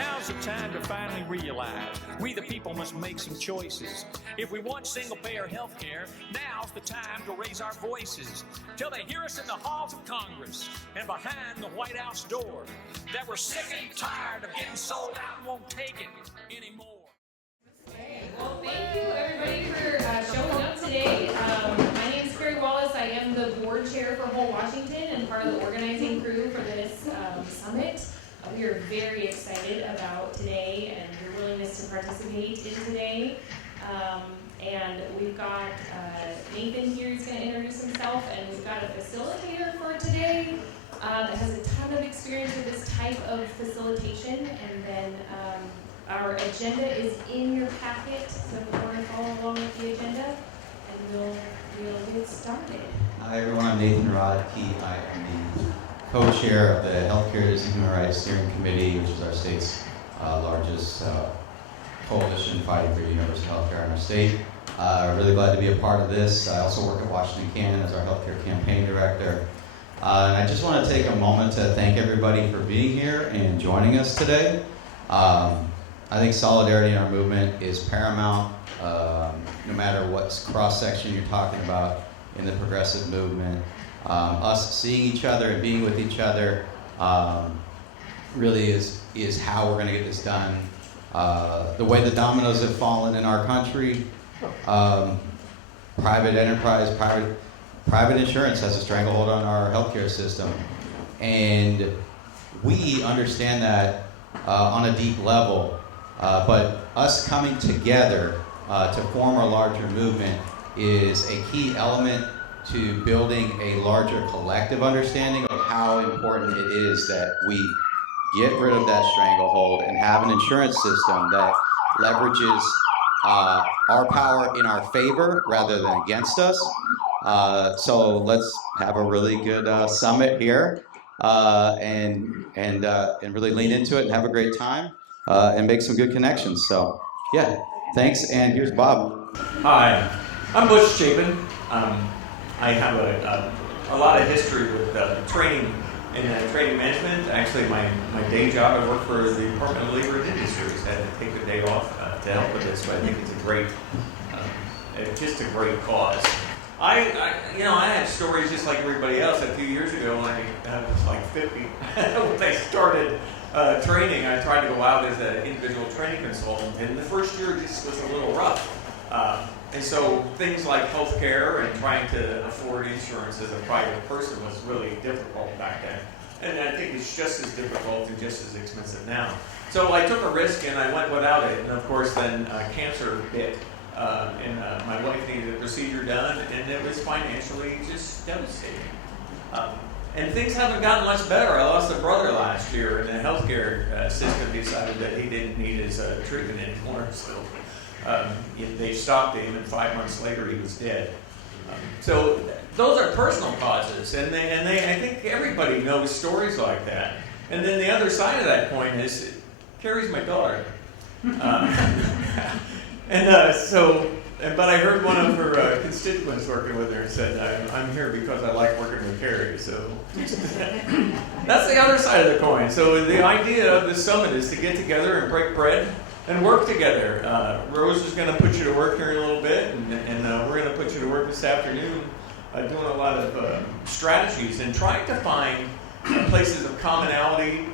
Now's the time to finally realize we the people must make some choices. If we want single-payer health care, now's the time to raise our voices till they hear us in the halls of Congress and behind the White House door that we're sick and tired of getting sold out and won't take it anymore. Okay. Well, thank you everybody for showing up today. My name is Carey, Wallace. I am the board chair for Whole Washington and part of the organizing crew for this summit. We are very excited about today and your willingness to participate in today. And we've got Nathan here who's going to introduce himself, and we've got a facilitator for today that has a ton of experience with this type of facilitation. And then our agenda is in your packet, so if you want to follow along with the agenda, and we'll get started. Hi everyone, I'm Nathan Rodke. I am the co-chair of the Healthcare and Human Rights Steering Committee, which is our state's largest coalition fighting for universal healthcare in our state. Really glad to be a part of this. I also work at Washington Can as our healthcare campaign director. And I just want to take a moment to thank everybody for being here and joining us today. I think solidarity in our movement is paramount, no matter what cross-section you're talking about in the progressive movement. Us seeing each other and being with each other really is how we're going to get this done. The way the dominoes have fallen in our country, private enterprise, private insurance has a stranglehold on our healthcare system. And we understand that on a deep level. But us coming together to form a larger movement is a key element to building a larger collective understanding of how important it is that we get rid of that stranglehold and have an insurance system that leverages our power in our favor rather than against us. So let's have a really good summit here and really lean into it and have a great time and make some good connections. So yeah, thanks, and here's Bob. Hi, I'm Butch Chapin. I have a lot of history with training and training management. Actually, my day job, I work for the Department of Labor and Industries. I had to take a day off to help with this, but I think it's a great, just a great cause. I had stories just like everybody else. A few years ago, when I was like 50, when I started training, I tried to go out as an individual training consultant, and the first year just was a little rough. And so things like healthcare and trying to afford insurance as a private person was really difficult back then. And I think it's just as difficult and just as expensive now. So I took a risk and I went without it. And of course then cancer hit. And my wife needed a procedure done, and it was financially just devastating. And things haven't gotten much better. I lost a brother last year, and the healthcare system decided that he didn't need his treatment anymore. So they stopped him, and 5 months later he was dead. So those are personal causes, and I think everybody knows stories like that. And then the other side of that coin is, Carey's my daughter. But I heard one of her constituents working with her and said, I'm here because I like working with Carey. So that's the other side of the coin. So the idea of this summit is to get together and break bread and work together. Rose is going to put you to work here in a little bit, and we're going to put you to work this afternoon doing a lot of strategies and trying to find places of commonality,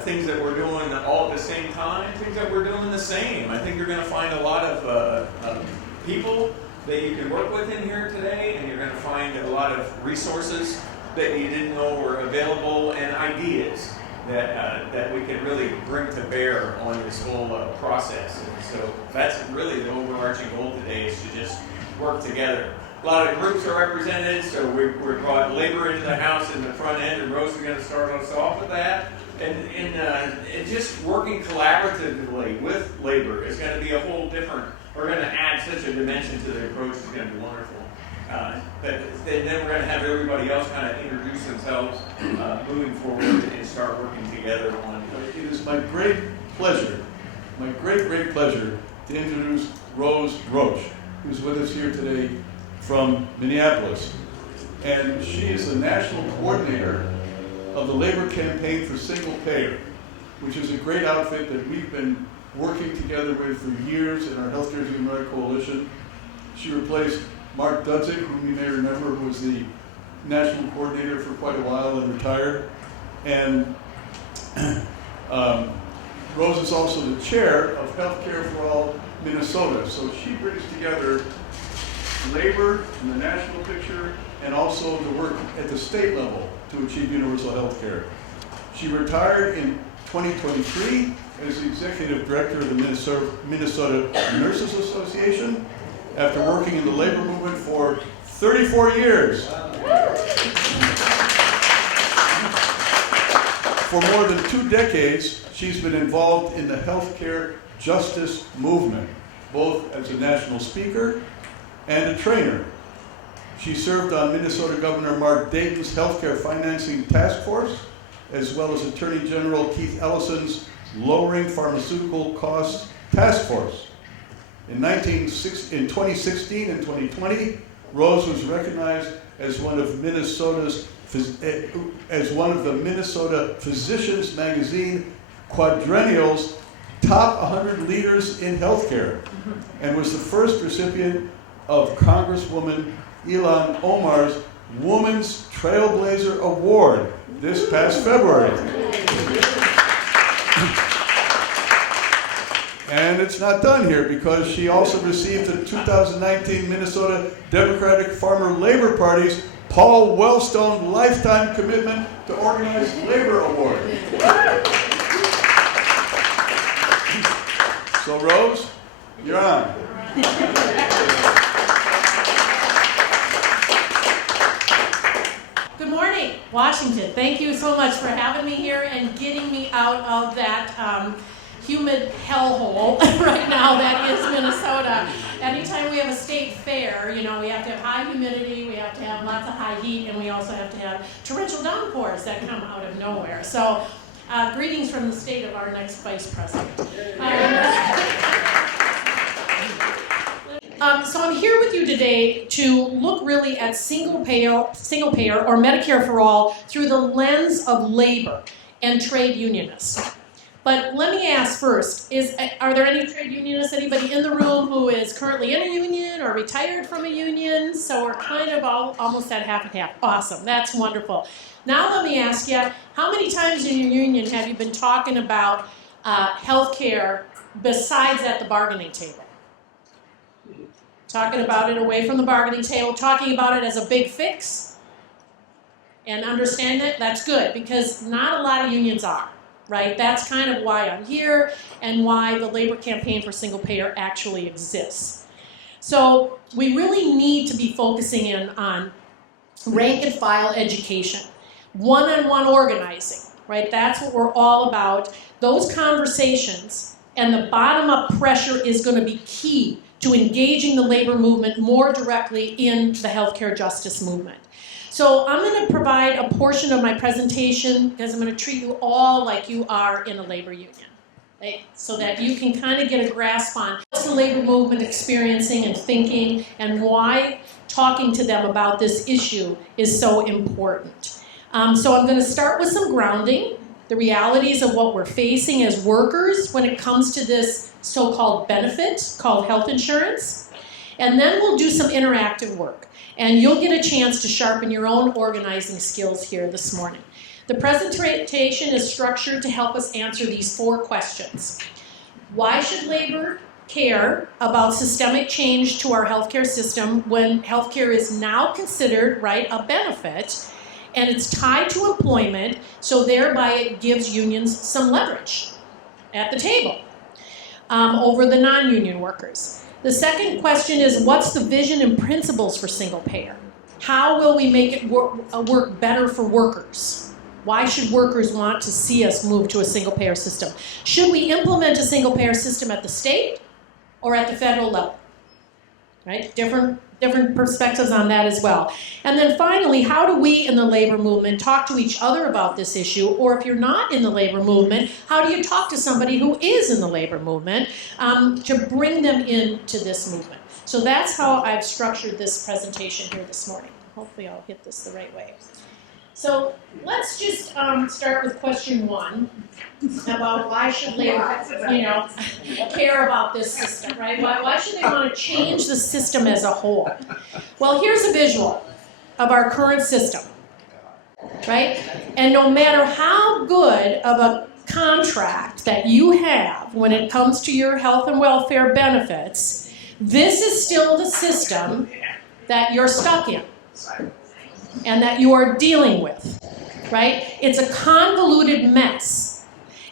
things that we're doing all at the same time, things that we're doing the same. I think you're going to find a lot of people that you can work with in here today, and you're going to find a lot of resources that you didn't know were available, and ideas that we can really bring to bear on this whole process. And so that's really the overarching goal today, is to just work together. A lot of groups are represented, so we brought labor into the house in the front end, and Rose is going to start us off with that. And just working collaboratively with labor is going to be a whole different, we're going to add such a dimension to the approach. It's going to be wonderful. Then we're going to have everybody else kind of introduce themselves moving forward and start working together on it. It is my great pleasure to introduce Rose Roach, who's with us here today from Minneapolis. And she is the national coordinator of the Labor Campaign for Single Payer. which is a great outfit that we've been working together with for years in our Healthcare Human Rights Coalition. She replaced Mark Dudzik, whom you may remember, who was the national coordinator for quite a while and retired. And Rose is also the chair of Healthcare for All Minnesota. So she brings together labor in the national picture and also the work at the state level to achieve universal health care. She retired in 2023 as the executive director of the Minnesota Nurses Association after working in the labor movement for 34 years. For more than 2 decades, she's been involved in the healthcare justice movement, both as a national speaker and a trainer. She served on Minnesota Governor Mark Dayton's healthcare financing task force, as well as Attorney General Keith Ellison's lowering pharmaceutical costs task force. In 2016 and 2020, Rose was recognized as one of the Minnesota Physicians Magazine Quadrennial's top 100 leaders in healthcare, and was the first recipient of Congresswoman Ilhan Omar's Woman's Trailblazer Award this past February. And it's not done here, because she also received the 2019 Minnesota Democratic Farmer Labor Party's Paul Wellstone Lifetime Commitment to Organized Labor Award. So Rose, you're on. Good morning, Washington. Thank you so much for having me here and getting me out of that humid hellhole right now that is Minnesota. Anytime we have a state fair, you know, we have to have high humidity, we have to have lots of high heat, and we also have to have torrential downpours that come out of nowhere. So, greetings from the state of our next vice president. So I'm here with you today to look really at single payer or Medicare for all through the lens of labor and trade unionists. But let me ask first, are there any trade unionists, anybody in the room who is currently in a union or retired from a union? So we're kind of almost at half and half. Awesome, that's wonderful. Now let me ask you, how many times in your union have you been talking about health care besides at the bargaining table? Talking about it away from the bargaining table, talking about it as a big fix, and understand it, that's good, because not a lot of unions are. Right? That's kind of why I'm here and why the labor campaign for single payer actually exists. So we really need to be focusing in on rank and file education, one-on-one organizing, right? That's what we're all about. Those conversations and the bottom-up pressure is going to be key to engaging the labor movement more directly in the healthcare justice movement. So I'm going to provide a portion of my presentation because I'm going to treat you all like you are in a labor union, right? So that you can kind of get a grasp on what's the labor movement experiencing and thinking and why talking to them about this issue is so important. So I'm going to start with some grounding, the realities of what we're facing as workers when it comes to this so-called benefit called health insurance. And then we'll do some interactive work. And you'll get a chance to sharpen your own organizing skills here this morning. The presentation is structured to help us answer these 4 questions. Why should labor care about systemic change to our healthcare system when healthcare is now considered, right, a benefit, and it's tied to employment, so thereby it gives unions some leverage at the table over the non-union workers. The second question is, what's the vision and principles for single payer? How will we make it work better for workers? Why should workers want to see us move to a single payer system? Should we implement a single payer system at the state or at the federal level? Right? Different perspectives on that as well. And then finally, how do we in the labor movement talk to each other about this issue? Or if you're not in the labor movement, how do you talk to somebody who is in the labor movement to bring them into this movement? So that's how I've structured this presentation here this morning. Hopefully I'll hit this the right way. So let's just start with question 1 about why should labor, care about this system, right? Why should they want to change the system as a whole? Well, here's a visual of our current system, right? And no matter how good of a contract that you have when it comes to your health and welfare benefits, this is still the system that you're stuck in and that you are dealing with, right? It's a convoluted mess.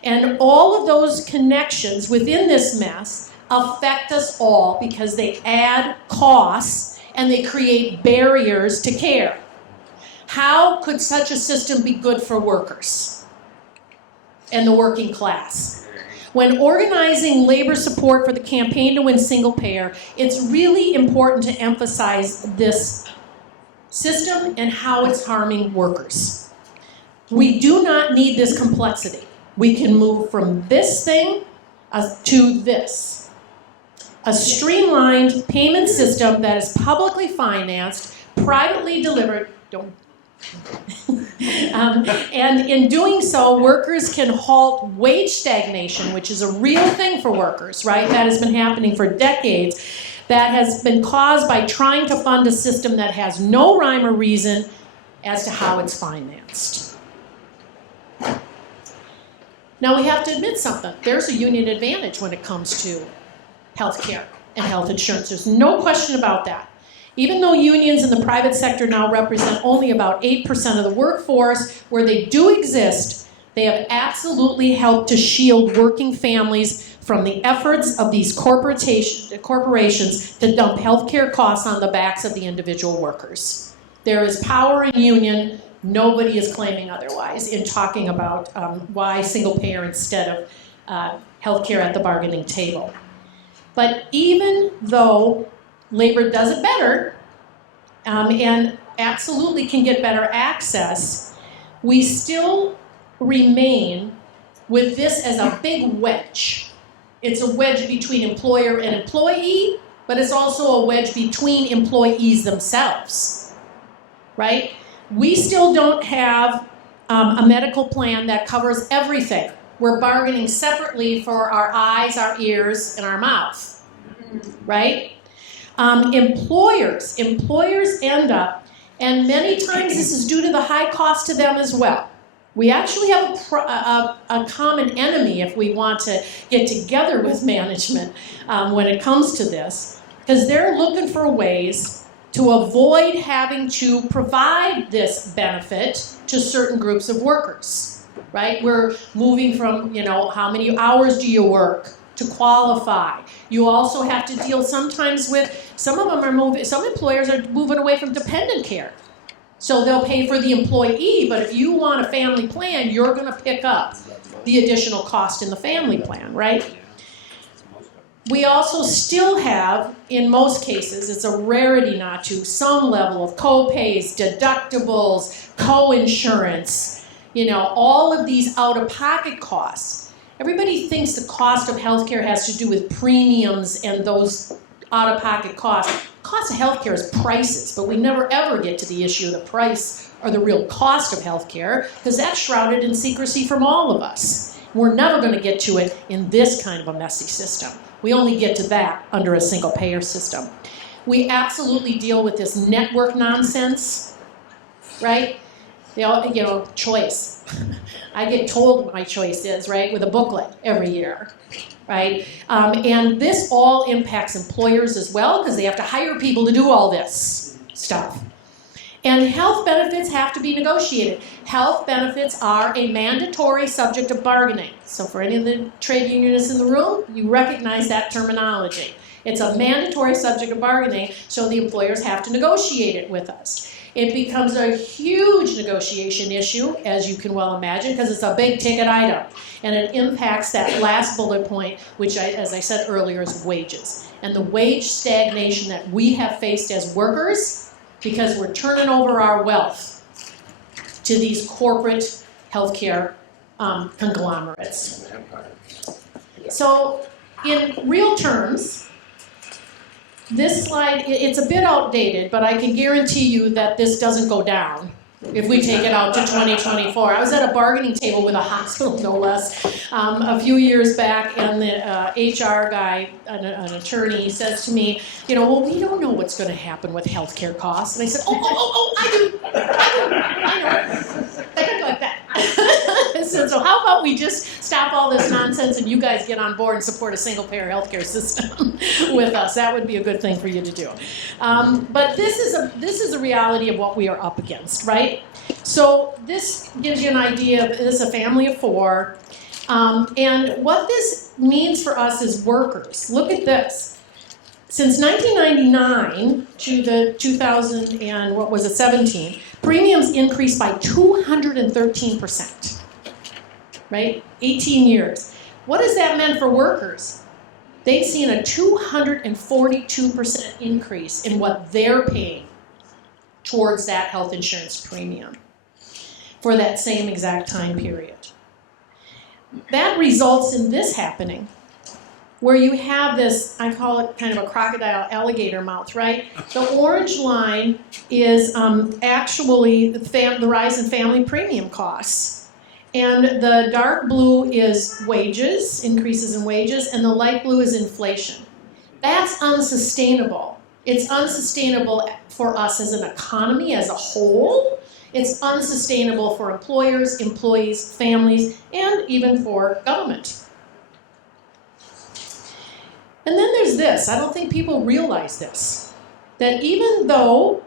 And all of those connections within this mess affect us all because they add costs and they create barriers to care. How could such a system be good for workers and the working class? When organizing labor support for the Campaign to Win Single Payer, it's really important to emphasize this system and how it's harming workers. We do not need this complexity. We can move from this thing to this. A streamlined payment system that is publicly financed, privately delivered, and in doing so, workers can halt wage stagnation, which is a real thing for workers, right? That has been happening for decades. That has been caused by trying to fund a system that has no rhyme or reason as to how it's financed. Now we have to admit something. There's a union advantage when it comes to health care and health insurance. There's no question about that. Even though unions in the private sector now represent only about 8% of the workforce, where they do exist, they have absolutely helped to shield working families from the efforts of these corporations to dump healthcare costs on the backs of the individual workers. There is power in union. Nobody is claiming otherwise in talking about why single payer instead of healthcare at the bargaining table. But even though labor does it better and absolutely can get better access, we still remain with this as a big wedge. It's a wedge between employer and employee, but it's also a wedge between employees themselves, right? We still don't have a medical plan that covers everything. We're bargaining separately for our eyes, our ears, and our mouth, right? Employers end up, and many times this is due to the high cost to them as well. We actually have a common enemy if we want to get together with management when it comes to this, because they're looking for ways to avoid having to provide this benefit to certain groups of workers, right? We're moving from, how many hours do you work to qualify. You also have to deal sometimes with, some employers are moving away from dependent care. So they'll pay for the employee, but if you want a family plan, you're going to pick up the additional cost in the family plan, right? We also still have, in most cases, it's a rarity not to, some level of co-pays, deductibles, co-insurance, all of these out-of-pocket costs. Everybody thinks the cost of healthcare has to do with premiums and those out-of-pocket costs. The cost of healthcare is prices, but we never ever get to the issue of the price or the real cost of healthcare, because that's shrouded in secrecy from all of us. We're never going to get to it in this kind of a messy system. We only get to that under a single payer system. We absolutely deal with this network nonsense, right? Choice. I get told what my choice is, right, with a booklet every year, right? And this all impacts employers as well, because they have to hire people to do all this stuff. And health benefits have to be negotiated. Health benefits are a mandatory subject of bargaining. So for any of the trade unionists in the room, you recognize that terminology. It's a mandatory subject of bargaining, so the employers have to negotiate it with us. It becomes a huge negotiation issue, as you can well imagine, because it's a big ticket item. And it impacts that last bullet point, which, as I said earlier, is wages. And the wage stagnation that we have faced as workers, because we're turning over our wealth to these corporate healthcare conglomerates. So in real terms, this slide, it's a bit outdated, but I can guarantee you that this doesn't go down if we take it out to 2024. I was at a bargaining table with a hospital, no less, a few years back, and the HR guy, an attorney, says to me, well, we don't know what's going to happen with healthcare costs. And I said, I know. I go like that. I said, so how about we just stop all this nonsense and you guys get on board and support a single-payer healthcare system with us? That would be a good thing for you to do. But this is a reality of what we are up against, right? So this gives you an idea of this is a family of 4. And what this means for us as workers, look at this. Since 1999 to the 2017, premiums increased by 213%, right? 18 years. What has that meant for workers? They've seen a 242% increase in what they're paying towards that health insurance premium for that same exact time period. That results in this happening, where you have this, I call it kind of a crocodile alligator mouth, right? The orange line is actually the rise in family premium costs. And the dark blue is wages, increases in wages, and the light blue is inflation. That's unsustainable. It's unsustainable for us as an economy as a whole. It's unsustainable for employers, employees, families, and even for government. And then there's this. I don't think people realize this. That even though,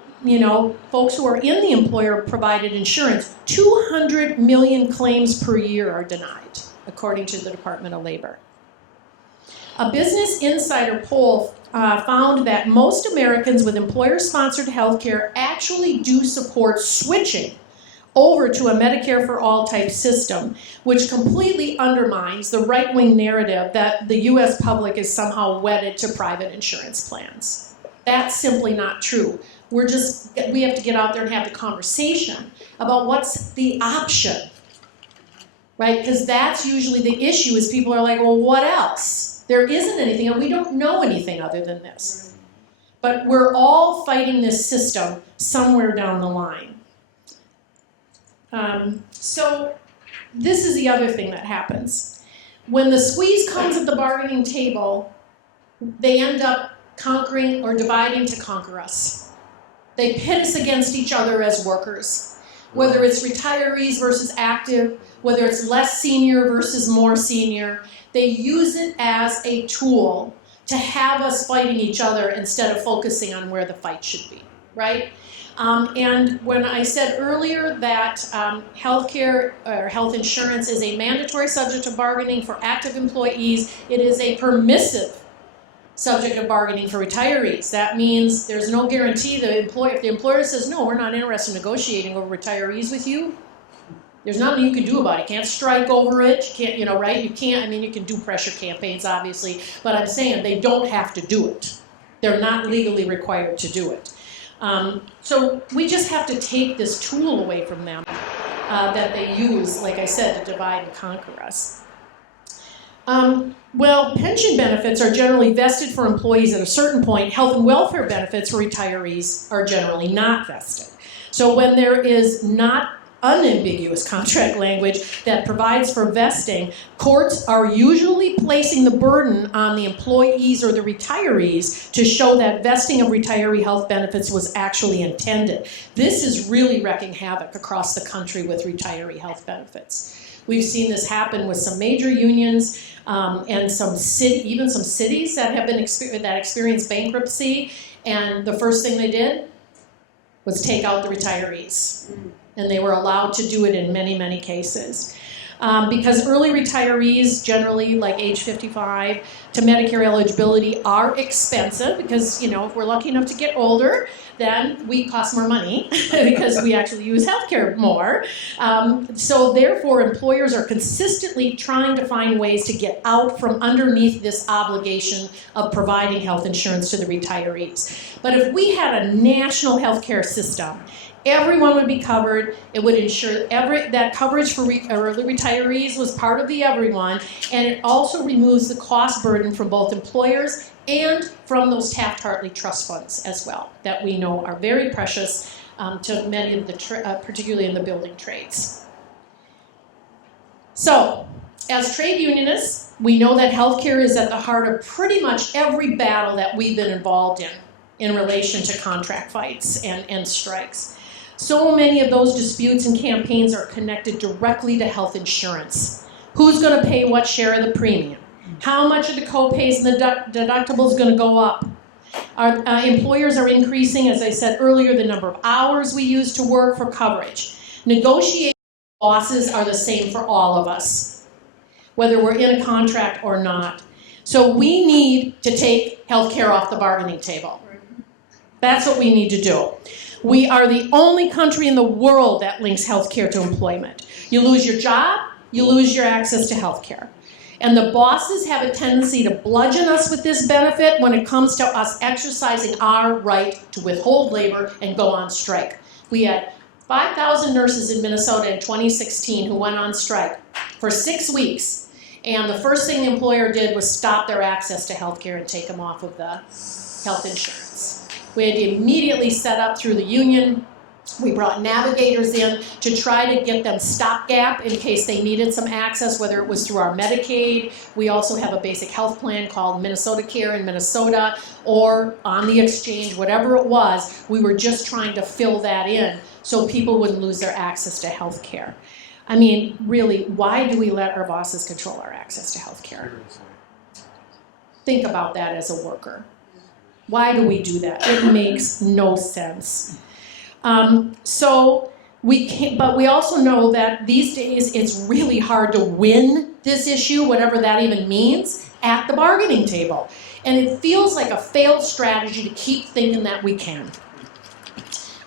folks who are in the employer-provided insurance, 200 million claims per year are denied, according to the Department of Labor. A Business Insider poll found that most Americans with employer-sponsored health care actually do support switching over to a Medicare for all type system, which completely undermines the right-wing narrative that the U.S. public is somehow wedded to private insurance plans. That's simply not true. We have to get out there and have the conversation about what's the option, right? Because that's usually the issue is people are like, well, what else? There isn't anything, and we don't know anything other than this. But we're all fighting this system somewhere down the line. So this is the other thing that happens. When the squeeze comes at the bargaining table, they end up conquering or dividing to conquer us. They pit us against each other as workers, whether it's retirees versus active, whether it's less senior versus more senior. They use it as a tool to have us fighting each other instead of focusing on where the fight should be, right? And when I said earlier that healthcare or health insurance is a mandatory subject of bargaining for active employees, it is a permissive subject of bargaining for retirees. That means there's no guarantee if the employer says, no, we're not interested in negotiating over retirees with you, there's nothing you can do about it. You can't strike over it. You can't, right? You can't, you can do pressure campaigns, obviously, but I'm saying they don't have to do it. They're not legally required to do it. So we just have to take this tool away from them that they use, like I said, to divide and conquer us. Well, pension benefits are generally vested for employees at a certain point. Health and welfare benefits for retirees are generally not vested. So when there is not unambiguous contract language that provides for vesting, courts are usually placing the burden on the employees or the retirees to show that vesting of retiree health benefits was actually intended. This is really wreaking havoc across the country with retiree health benefits. We've seen this happen with some major unions and even some cities that have been experienced bankruptcy, and the first thing they did was take out the retirees. And they were allowed to do it in many, many cases. Because early retirees, generally like age 55, to Medicare eligibility are expensive because, if we're lucky enough to get older, then we cost more money because we actually use healthcare more. So therefore, employers are consistently trying to find ways to get out from underneath this obligation of providing health insurance to the retirees. But if we had a national healthcare system, everyone would be covered. It would ensure that coverage for early retirees was part of the everyone, and it also removes the cost burden from both employers and from those Taft-Hartley trust funds as well, that we know are very precious to many of the, particularly in the building trades. So, as trade unionists, we know that healthcare is at the heart of pretty much every battle that we've been involved in relation to contract fights and strikes. So many of those disputes and campaigns are connected directly to health insurance. Who's going to pay what share of the premium? How much are the co-pays and the deductibles going to go up? Our employers are increasing, as I said earlier, the number of hours we use to work for coverage. Negotiating bosses are the same for all of us, whether we're in a contract or not. So we need to take healthcare off the bargaining table. That's what we need to do. We are the only country in the world that links healthcare to employment. You lose your job, you lose your access to healthcare. And the bosses have a tendency to bludgeon us with this benefit when it comes to us exercising our right to withhold labor and go on strike. We had 5,000 nurses in Minnesota in 2016 who went on strike for 6 weeks. And the first thing the employer did was stop their access to healthcare and take them off of the health insurance. We had to immediately set up through the union. We brought navigators in to try to get them stopgap in case they needed some access, whether it was through our Medicaid. We also have a basic health plan called Minnesota Care in Minnesota, or on the exchange, whatever it was. We were just trying to fill that in so people wouldn't lose their access to health care. I mean, really, why do we let our bosses control our access to health care? Think about that as a worker. Why do we do that? It makes no sense. So we can't, but we also know that these days it's really hard to win this issue, whatever that even means, at the bargaining table. And it feels like a failed strategy to keep thinking that we can.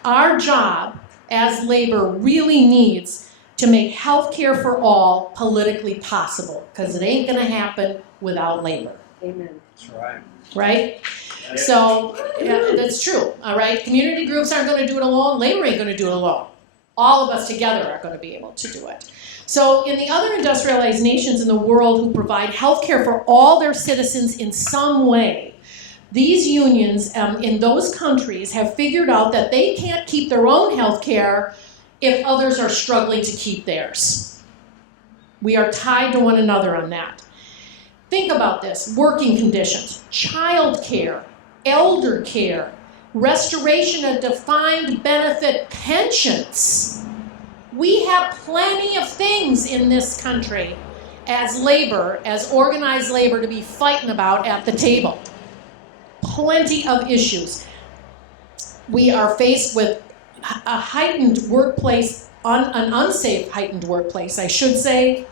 Our job as labor really needs to make health care for all politically possible, because it ain't going to happen without labor. Amen. That's right. Right? So, yeah, that's true, all right? Community groups aren't going to do it alone. Labor ain't going to do it alone. All of us together are going to be able to do it. So in the other industrialized nations in the world who provide health care for all their citizens in some way, these unions in those countries have figured out that they can't keep their own health care if others are struggling to keep theirs. We are tied to one another on that. Think about this: working conditions, child care, elder care, restoration of defined benefit pensions. We have plenty of things in this country as labor, as organized labor, to be fighting about at the table. Plenty of issues. We are faced with a heightened workplace, an unsafe heightened workplace, I should say,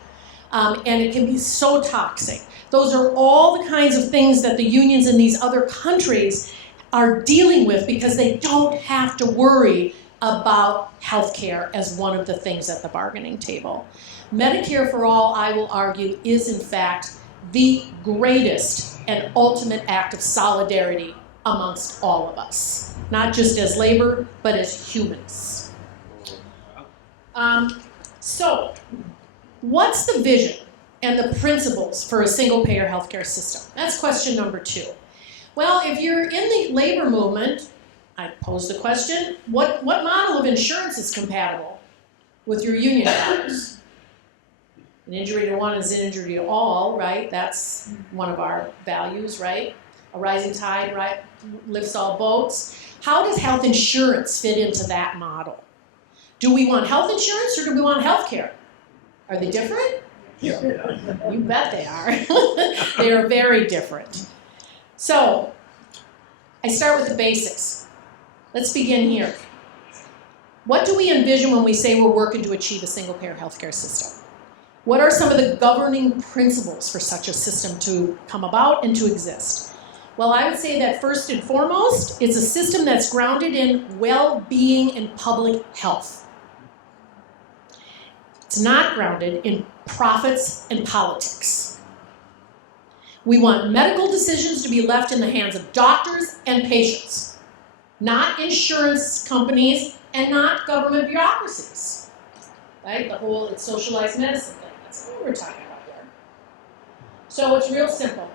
and it can be so toxic. Those are all the kinds of things that the unions in these other countries are dealing with because they don't have to worry about health care as one of the things at the bargaining table. Medicare for all, I will argue, is in fact the greatest and ultimate act of solidarity amongst all of us, not just as labor, but as humans. So, what's the vision and the principles for a single-payer healthcare system? That's question number 2. Well, if you're in the labor movement, I pose the question, what model of insurance is compatible with your union values? An injury to one is an injury to all, right? That's one of our values, right? A rising tide, right, lifts all boats. How does health insurance fit into that model? Do we want health insurance or do we want health care? Are they different? You bet they are. They are very different. So, I start with the basics. Let's begin here. What do we envision when we say we're working to achieve a single-payer healthcare system? What are some of the governing principles for such a system to come about and to exist? Well, I would say that first and foremost, it's a system that's grounded in well-being and public health. It's not grounded in profits and politics. We want medical decisions to be left in the hands of doctors and patients, not insurance companies and not government bureaucracies. Right? The whole it's socialized medicine thing. That's what we're talking about here. So it's real simple.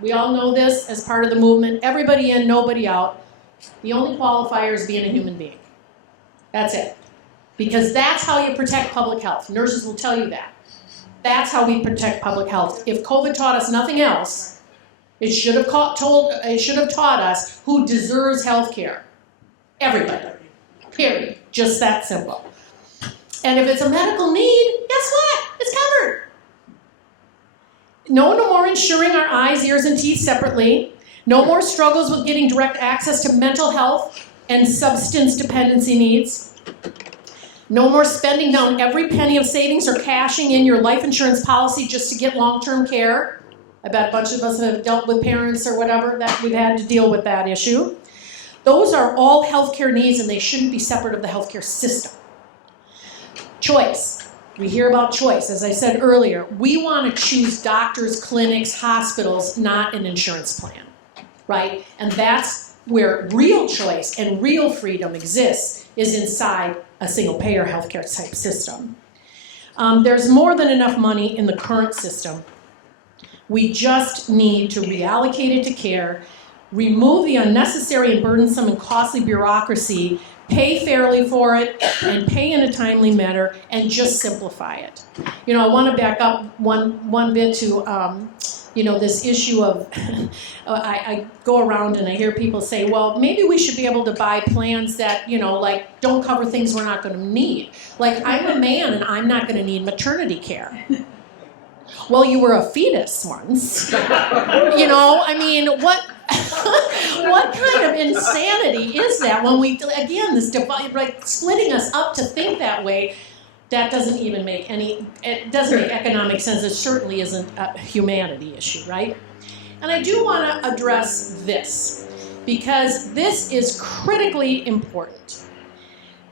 We all know this as part of the movement. Everybody in, nobody out. The only qualifier is being a human being. That's it. Because that's how you protect public health. Nurses will tell you that. That's how we protect public health. If COVID taught us nothing else, it should have taught us who deserves health care. Everybody. Period. Just that simple. And if it's a medical need, guess what? It's covered. No more insuring our eyes, ears, and teeth separately. No more struggles with getting direct access to mental health and substance dependency needs. No more spending down every penny of savings or cashing in your life insurance policy just to get long-term care. I bet a bunch of us have dealt with parents or whatever that we've had to deal with that issue. Those are all healthcare needs, and they shouldn't be separate of the healthcare system. Choice. We hear about choice. As I said earlier, we want to choose doctors, clinics, hospitals, not an insurance plan, right? And that's where real choice and real freedom exists, is inside a single-payer healthcare type system. There's more than enough money in the current system. We just need to reallocate it to care, remove the unnecessary and burdensome and costly bureaucracy, pay fairly for it, and pay in a timely manner, and just simplify it. You know, I want to back up one bit to, this issue of, I go around and I hear people say, well, maybe we should be able to buy plans that, like, don't cover things we're not going to need. Like, I'm a man and I'm not going to need maternity care. Well, you were a fetus once. What kind of insanity is that when we, again, this divide, like splitting us up to think that way, that doesn't even make it doesn't make economic sense. It certainly isn't a humanity issue, right? And I do want to address this, because this is critically important.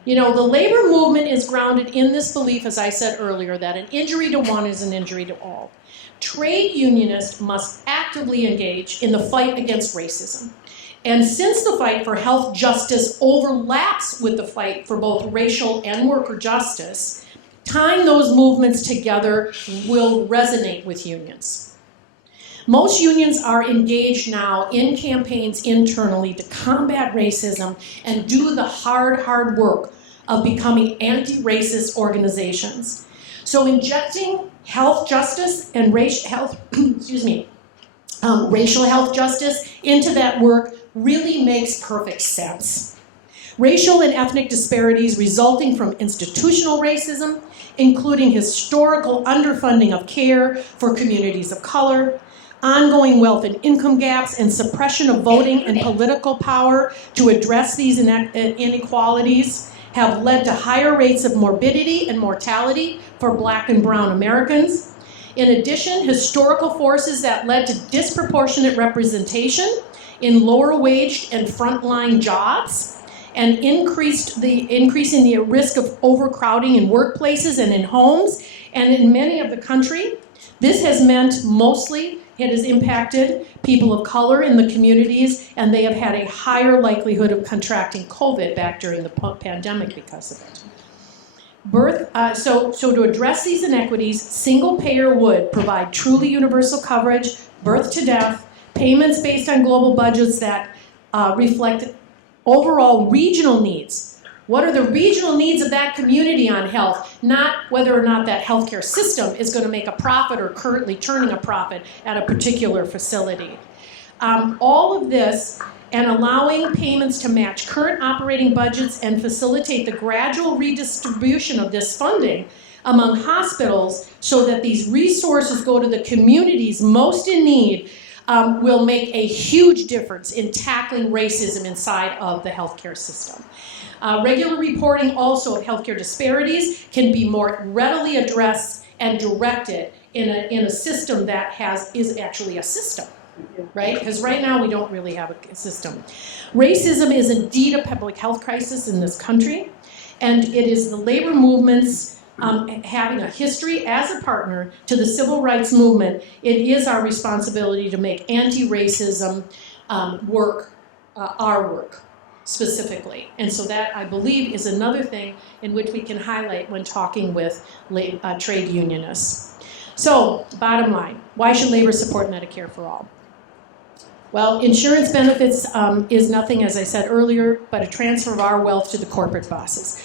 The labor movement is grounded in this belief, as I said earlier, that an injury to one is an injury to all. Trade unionists must actively engage in the fight against racism. And since the fight for health justice overlaps with the fight for both racial and worker justice, tying those movements together will resonate with unions. Most unions are engaged now in campaigns internally to combat racism and do the hard work of becoming anti-racist organizations. So injecting health justice and racial health justice into that work really makes perfect sense. Racial and ethnic disparities resulting from institutional racism, including historical underfunding of care for communities of color, ongoing wealth and income gaps, and suppression of voting and political power to address these inequalities, have led to higher rates of morbidity and mortality for Black and Brown Americans. In addition, historical forces that led to disproportionate representation in lower waged and frontline jobs, and increasing the risk of overcrowding in workplaces and in homes and in many of the country. This has meant mostly it has impacted people of color in the communities, and they have had a higher likelihood of contracting COVID back during the pandemic because of it. So to address these inequities, single payer would provide truly universal coverage, birth to death, payments based on global budgets that reflect overall regional needs. What are the regional needs of that community on health, not whether or not that healthcare system is going to make a profit or currently turning a profit at a particular facility. All of this, and allowing payments to match current operating budgets and facilitate the gradual redistribution of this funding among hospitals so that these resources go to the communities most in need, will make a huge difference in tackling racism inside of the healthcare system. Regular reporting also of healthcare disparities can be more readily addressed and directed in a system that is actually a system, right? Because right now we don't really have a system. Racism is indeed a public health crisis in this country, and it is the labor movements having a history as a partner to the civil rights movement. It is our responsibility to make anti-racism work, our work. Specifically. And so that, I believe, is another thing in which we can highlight when talking with trade unionists. So, bottom line, why should labor support Medicare for all? Well, insurance benefits is nothing, as I said earlier, but a transfer of our wealth to the corporate bosses.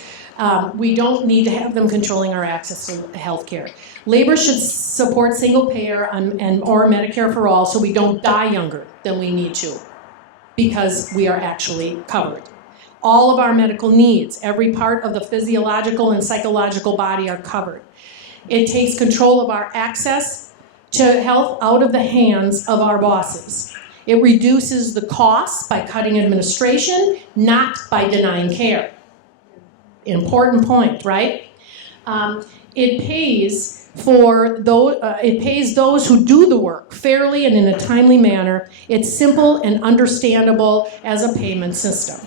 We don't need to have them controlling our access to health care. Labor should support single payer or Medicare for all so we don't die younger than we need to, because we are actually covered. All of our medical needs, every part of the physiological and psychological body are covered. It takes control of our access to health out of the hands of our bosses. It reduces the costs by cutting administration, not by denying care. Important point, right? It pays those who do the work fairly and in a timely manner. It's simple and understandable as a payment system.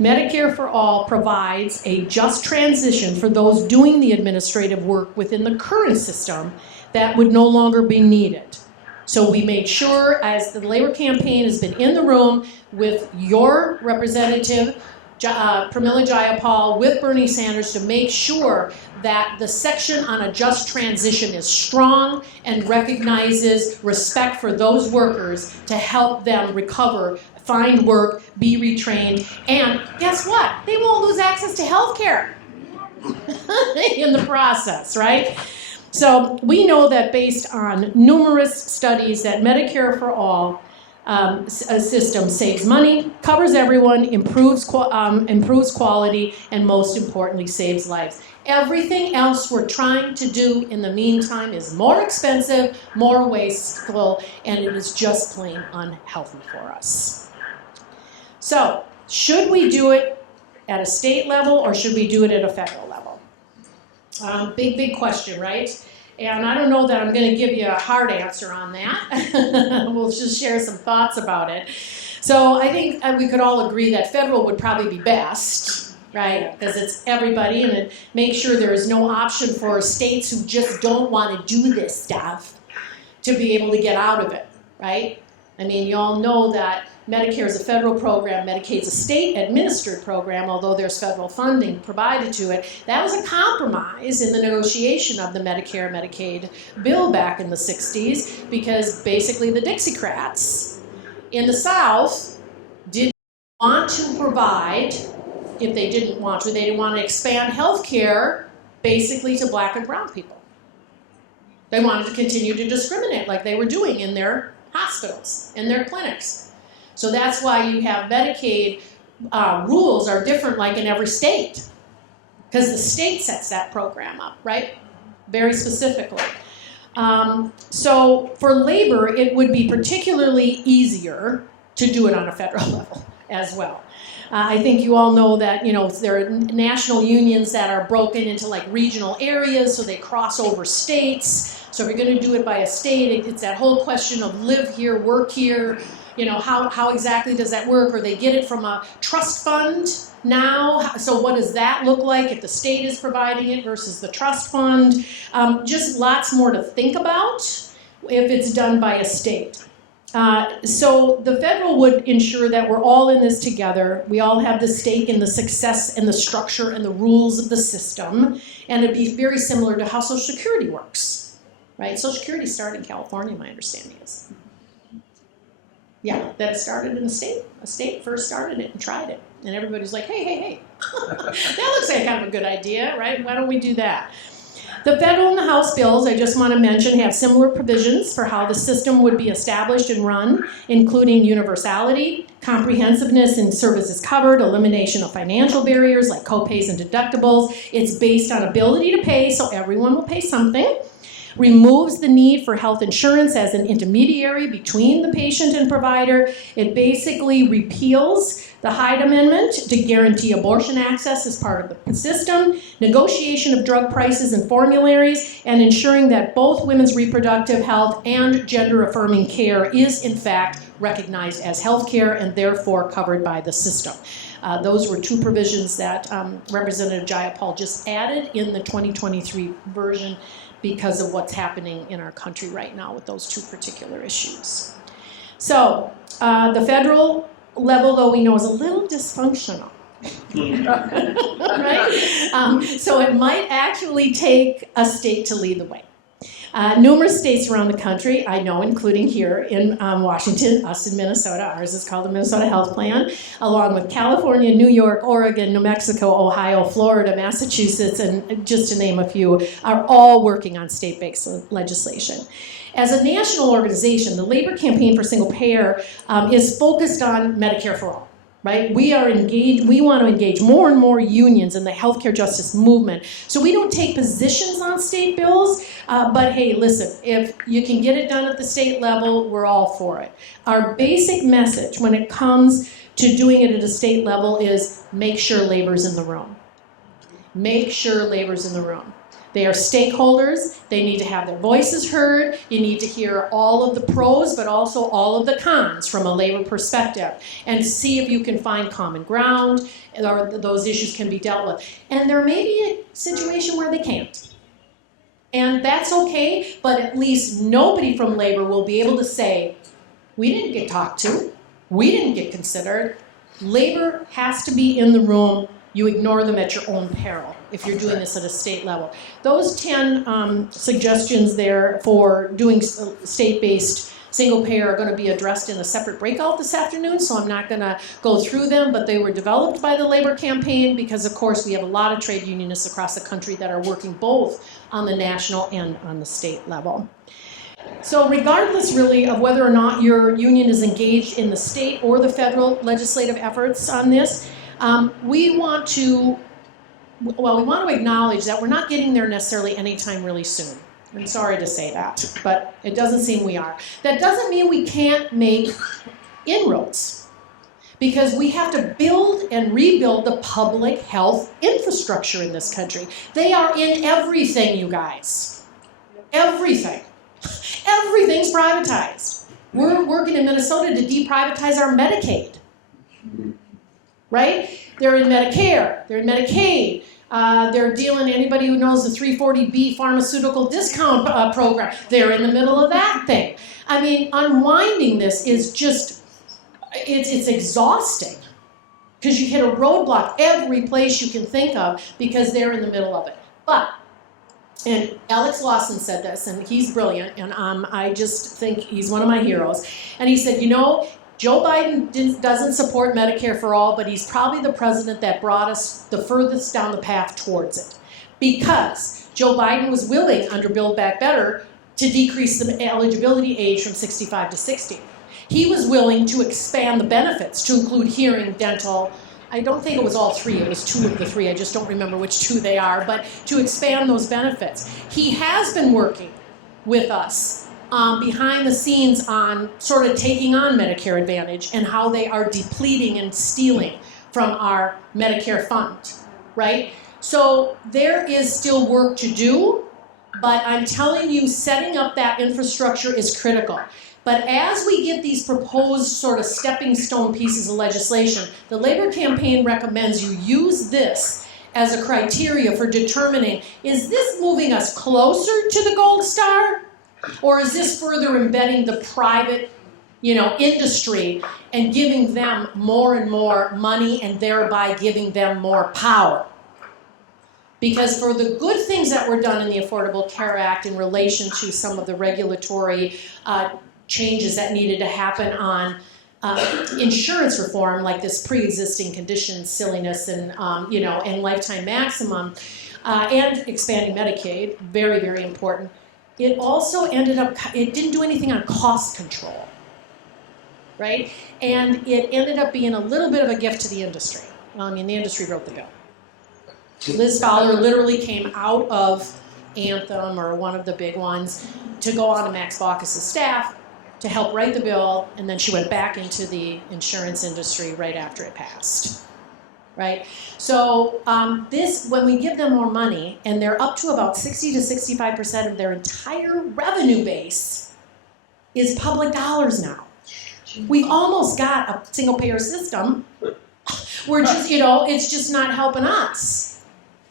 Medicare for All provides a just transition for those doing the administrative work within the current system that would no longer be needed. So we made sure, as the labor campaign has been in the room with your representative, Pramila Jayapal, with Bernie Sanders, to make sure that the section on a just transition is strong and recognizes respect for those workers to help them recover, find work, be retrained, and guess what? They won't lose access to health care in the process, right? So we know that based on numerous studies that Medicare for All a system saves money, covers everyone, improves quality, and most importantly, saves lives. Everything else we're trying to do in the meantime is more expensive, more wasteful, and it is just plain unhealthy for us. So, should we do it at a state level or should we do it at a federal level? Big question, right? And I don't know that I'm going to give you a hard answer on that. We'll just share some thoughts about it. So I think we could all agree that federal would probably be best, right? Because it's everybody, and it makes sure there is no option for states who just don't want to do this stuff to be able to get out of it, right? I mean, you all know that Medicare is a federal program, Medicaid's a state-administered program, although there's federal funding provided to it. That was a compromise in the negotiation of the Medicare-Medicaid bill back in the 60s, because basically the Dixiecrats in the South didn't want to provide, if they didn't want to, they didn't want to expand health care basically to black and brown people. They wanted to continue to discriminate like they were doing in their hospitals, in their clinics. So that's why you have Medicaid rules are different like in every state, because the state sets that program up, right? Very specifically. So for labor, it would be particularly easier to do it on a federal level as well. I think you all know that, there are national unions that are broken into like regional areas, so they cross over states. So if you're going to do it by a state, it's that whole question of live here, work here. How exactly does that work? Or they get it from a trust fund now. So what does that look like if the state is providing it versus the trust fund? Just lots more to think about if it's done by a state. So the federal would ensure that we're all in this together. We all have the stake in the success and the structure and the rules of the system. And it'd be very similar to how Social Security works, right? Social Security started in California, my understanding is. Yeah, that it started in a state. A state first started it and tried it. And everybody's like, hey. That looks like kind of a good idea, right? Why don't we do that? The federal and the House bills, I just want to mention, have similar provisions for how the system would be established and run, including universality, comprehensiveness in services covered, elimination of financial barriers like copays and deductibles. It's based on ability to pay, so everyone will pay something. Removes the need for health insurance as an intermediary between the patient and provider. It basically repeals the Hyde Amendment to guarantee abortion access as part of the system, negotiation of drug prices and formularies, and ensuring that both women's reproductive health and gender-affirming care is, in fact, recognized as health care and therefore covered by the system. Those were two provisions that Representative Jayapal just added in the 2023 version because of what's happening in our country right now with those two particular issues. So the federal level, though, we know is a little dysfunctional. Right? So it might actually take a state to lead the way. Numerous states around the country, I know, including here in Washington, us in Minnesota, ours is called the Minnesota Health Plan, along with California, New York, Oregon, New Mexico, Ohio, Florida, Massachusetts, and just to name a few, are all working on state-based legislation. As a national organization, the Labor Campaign for Single Payer is focused on Medicare for All. Right? We are engaged, we want to engage more and more unions in the healthcare justice movement. So we don't take positions on state bills, but hey, listen, if you can get it done at the state level, we're all for it. Our basic message when it comes to doing it at a state level is make sure labor's in the room. Make sure labor's in the room. They are stakeholders. They need to have their voices heard. You need to hear all of the pros, but also all of the cons from a labor perspective, and see if you can find common ground or those issues can be dealt with. And there may be a situation where they can't. And that's okay, but at least nobody from labor will be able to say, we didn't get talked to, we didn't get considered. Labor has to be in the room. You ignore them at your own peril if you're doing this at a state level. Those 10 suggestions there for doing state-based single payer are going to be addressed in a separate breakout this afternoon, so I'm not going to go through them, but they were developed by the Labor Campaign because, of course, we have a lot of trade unionists across the country that are working both on the national and on the state level. So regardless, really, of whether or not your union is engaged in the state or the federal legislative efforts on this, we want to acknowledge that we're not getting there necessarily anytime really soon. I'm sorry to say that, but it doesn't seem we are. That doesn't mean we can't make inroads, because we have to build and rebuild the public health infrastructure in this country. They are in everything, you guys. Everything. Everything's privatized. We're working in Minnesota to deprivatize our Medicaid. Right? They're in Medicare, they're in Medicaid, they're dealing, anybody who knows the 340B pharmaceutical discount program, they're in the middle of that thing. I mean, unwinding this is just, it's exhausting, because you hit a roadblock every place you can think of because they're in the middle of it. But, and Alex Lawson said this, and he's brilliant, and I just think he's one of my heroes, and he said, you know, Joe Biden doesn't support Medicare for all, but he's probably the president that brought us the furthest down the path towards it. Because Joe Biden was willing, under Build Back Better, to decrease the eligibility age from 65 to 60. He was willing to expand the benefits to include hearing, dental. I don't think it was all three, it was 2 of the 3, I just don't remember which 2 they are, but to expand those benefits. He has been working with us behind the scenes on sort of taking on Medicare Advantage and how they are depleting and stealing from our Medicare fund, right? So there is still work to do, but I'm telling you, setting up that infrastructure is critical. But as we get these proposed sort of stepping stone pieces of legislation, the Labor Campaign recommends you use this as a criteria for determining, is this moving us closer to the gold star? Or is this further embedding the private, industry and giving them more and more money and thereby giving them more power? Because for the good things that were done in the Affordable Care Act in relation to some of the regulatory changes that needed to happen on insurance reform, like this pre-existing condition silliness and and lifetime maximum, and expanding Medicaid, very, very important. It also it didn't do anything on cost control, right? And it ended up being a little bit of a gift to the industry. Well, I mean, the industry wrote the bill. Liz Fowler literally came out of Anthem, or one of the big ones, to go on to Max Baucus' staff to help write the bill, and then she went back into the insurance industry right after it passed. Right? So when we give them more money, and they're up to about 60 to 65% of their entire revenue base is public dollars now. We've almost got a single payer system. We're just, it's just not helping us.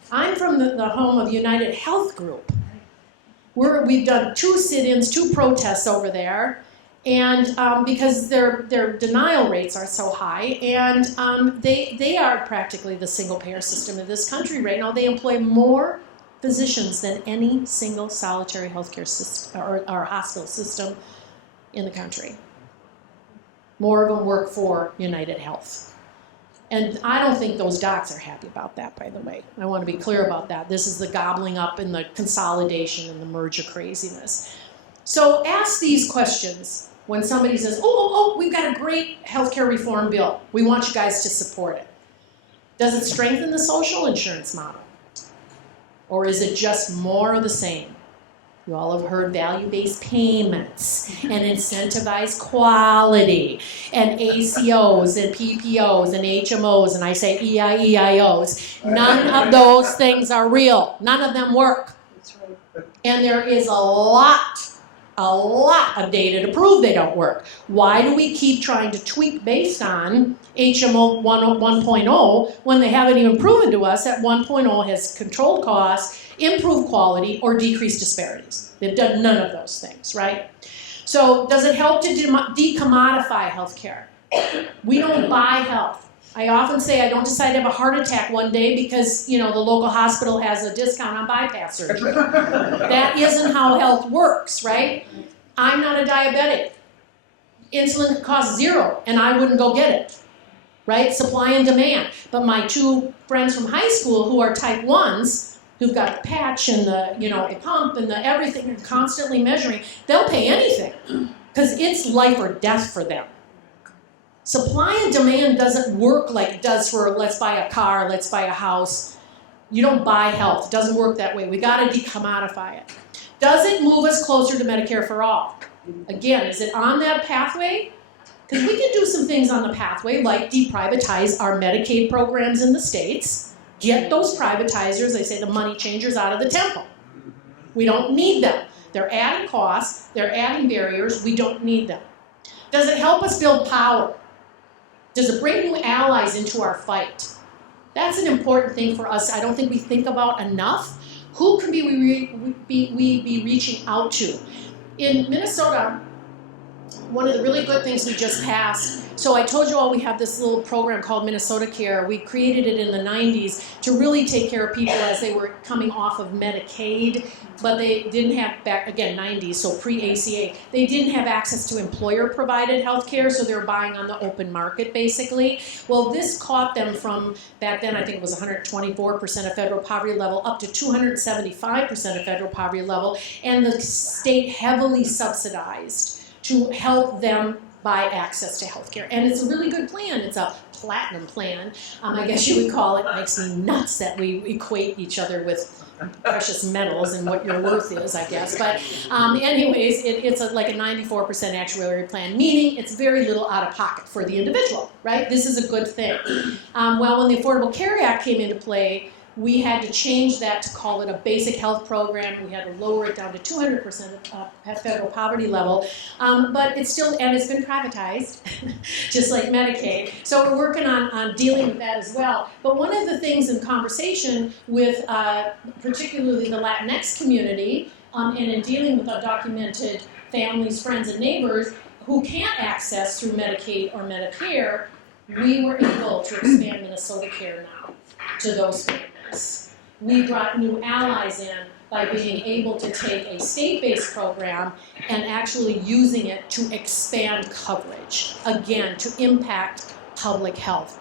I'm from the home of United Health Group. We've done 2 sit-ins, 2 protests over there. And because their denial rates are so high, and they are practically the single payer system of this country right now. They employ more physicians than any single solitary healthcare system or hospital system in the country. More of them work for United Health. And I don't think those docs are happy about that, by the way. I want to be clear about that. This is the gobbling up and the consolidation and the merger craziness. So ask these questions when somebody says, we've got a great healthcare reform bill. We want you guys to support it. Does it strengthen the social insurance model? Or is it just more of the same? You all have heard value-based payments and incentivized quality and ACOs and PPOs and HMOs, and I say EIEIOs. None of those things are real. None of them work. And there is a lot of data to prove they don't work. Why do we keep trying to tweak based on HMO 1.0 when they haven't even proven to us that 1.0 has controlled costs, improved quality, or decreased disparities? They've done none of those things, right? So does it help to decommodify healthcare? We don't buy health. I often say I don't decide to have a heart attack one day because, the local hospital has a discount on bypass surgery. That isn't how health works, right? I'm not a diabetic. Insulin costs $0, and I wouldn't go get it, right? Supply and demand. But my two friends from high school who are type 1s, who've got the patch and the pump and the everything, and constantly measuring, they'll pay anything because it's life or death for them. Supply and demand doesn't work like it does for let's buy a car, let's buy a house. You don't buy health. It doesn't work that way. We got to decommodify it. Does it move us closer to Medicare for all? Again, is it on that pathway? Because we can do some things on the pathway, like deprivatize our Medicaid programs in the states, get those privatizers, they say the money changers, out of the temple. We don't need them. They're adding costs, they're adding barriers, we don't need them. Does it help us build power? Does it bring new allies into our fight? That's an important thing for us. I don't think we think about enough. Who can we be reaching out to? In Minnesota, one of the really good things we just passed, so I told you all we have this little program called Minnesota Care. We created it in the 90s to really take care of people as they were coming off of Medicaid, but they didn't have, back again, 90s, so pre-ACA, they didn't have access to employer-provided health care, so they were buying on the open market, basically. Well, this caught them from, back then, I think it was 124% of federal poverty level, up to 275% of federal poverty level, and the state heavily subsidized to help them buy access to health care. And it's a really good plan. It's a platinum plan, I guess you would call it. It makes me nuts that we equate each other with precious metals and what your worth is, I guess. But anyways, it's like a 94% actuarial plan, meaning it's very little out of pocket for the individual, right? This is a good thing. Well, when the Affordable Care Act came into play, we had to change that to call it a basic health program. We had to lower it down to 200% of federal poverty level. But it's still, and it's been privatized, just like Medicaid. So we're working on dealing with that as well. But one of the things in conversation with particularly the Latinx community, and in dealing with undocumented families, friends, and neighbors who can't access through Medicaid or Medicare, we were able to expand Minnesota Care now to those families. We brought new allies in by being able to take a state-based program and actually using it to expand coverage, again, to impact public health.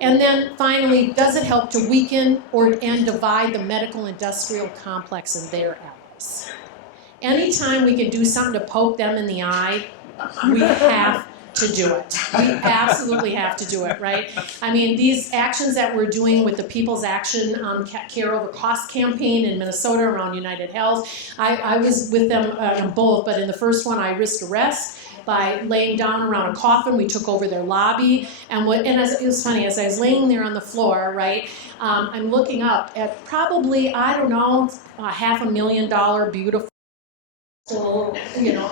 And then finally, does it help to weaken and divide the medical industrial complex and their allies? Anytime we can do something to poke them in the eye, we have to do it. We absolutely have to do it, right? I mean, these actions that we're doing with the People's Action Care Over Cost campaign in Minnesota around United Health, I was with them in both, but in the first one I risked arrest by laying down around a coffin. We took over their lobby, and it was funny, as I was laying there on the floor, right, I'm looking up at probably, I don't know, a $500,000 beautiful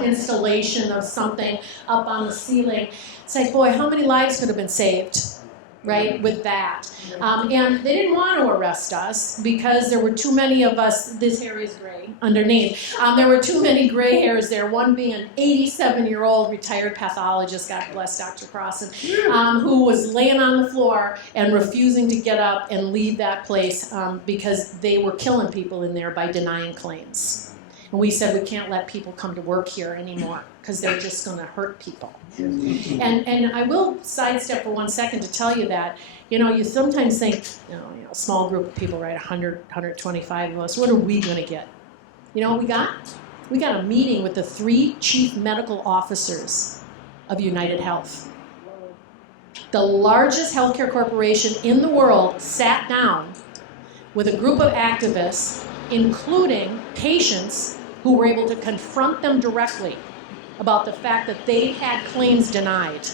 installation of something up on the ceiling. It's like, boy, how many lives could have been saved right, with that. And they didn't want to arrest us because there were too many of us. This hair is gray underneath. There were too many gray hairs there, one being an 87-year-old retired pathologist, God bless Dr. Crossan, who was laying on the floor and refusing to get up and leave that place because they were killing people in there by denying claims. And we said we can't let people come to work here anymore because they're just going to hurt people. And I will sidestep for 1 second to tell you that, you sometimes think, a small group of people, right, 100, 125 of us, what are we going to get? You know what we got? We got a meeting with the 3 chief medical officers of United Health. The largest healthcare corporation in the world sat down with a group of activists, including patients who were able to confront them directly about the fact that they had claims denied.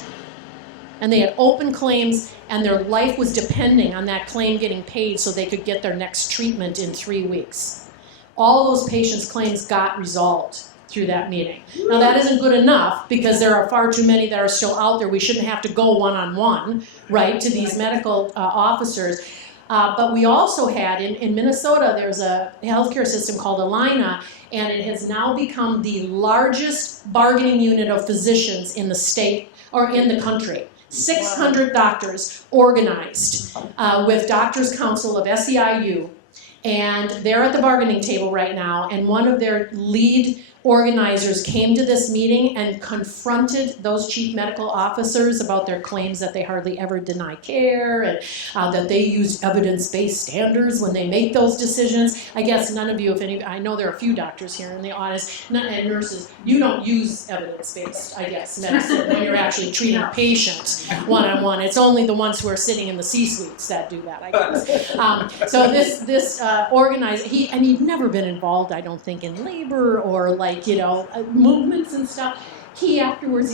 And they had open claims, and their life was depending on that claim getting paid so they could get their next treatment in 3 weeks. All those patients' claims got resolved through that meeting. Now that isn't good enough because there are far too many that are still out there. We shouldn't have to go one-on-one, right, to these medical officers. But we also had, in Minnesota, there's a healthcare system called Allina, and it has now become the largest bargaining unit of physicians in the state, or in the country. 600 doctors organized with Doctors Council of SEIU, and they're at the bargaining table right now, and one of their lead organizers came to this meeting and confronted those chief medical officers about their claims that they hardly ever deny care and that they use evidence-based standards when they make those decisions. I guess none of you, if any, I know there are a few doctors here in the audience and nurses, you don't use evidence-based, I guess, medicine when you're actually treating a patient one-on-one. It's only the ones who are sitting in the C-suites that do that, I guess. So this organizer, he'd never been involved, I don't think, in labor or movements and stuff. He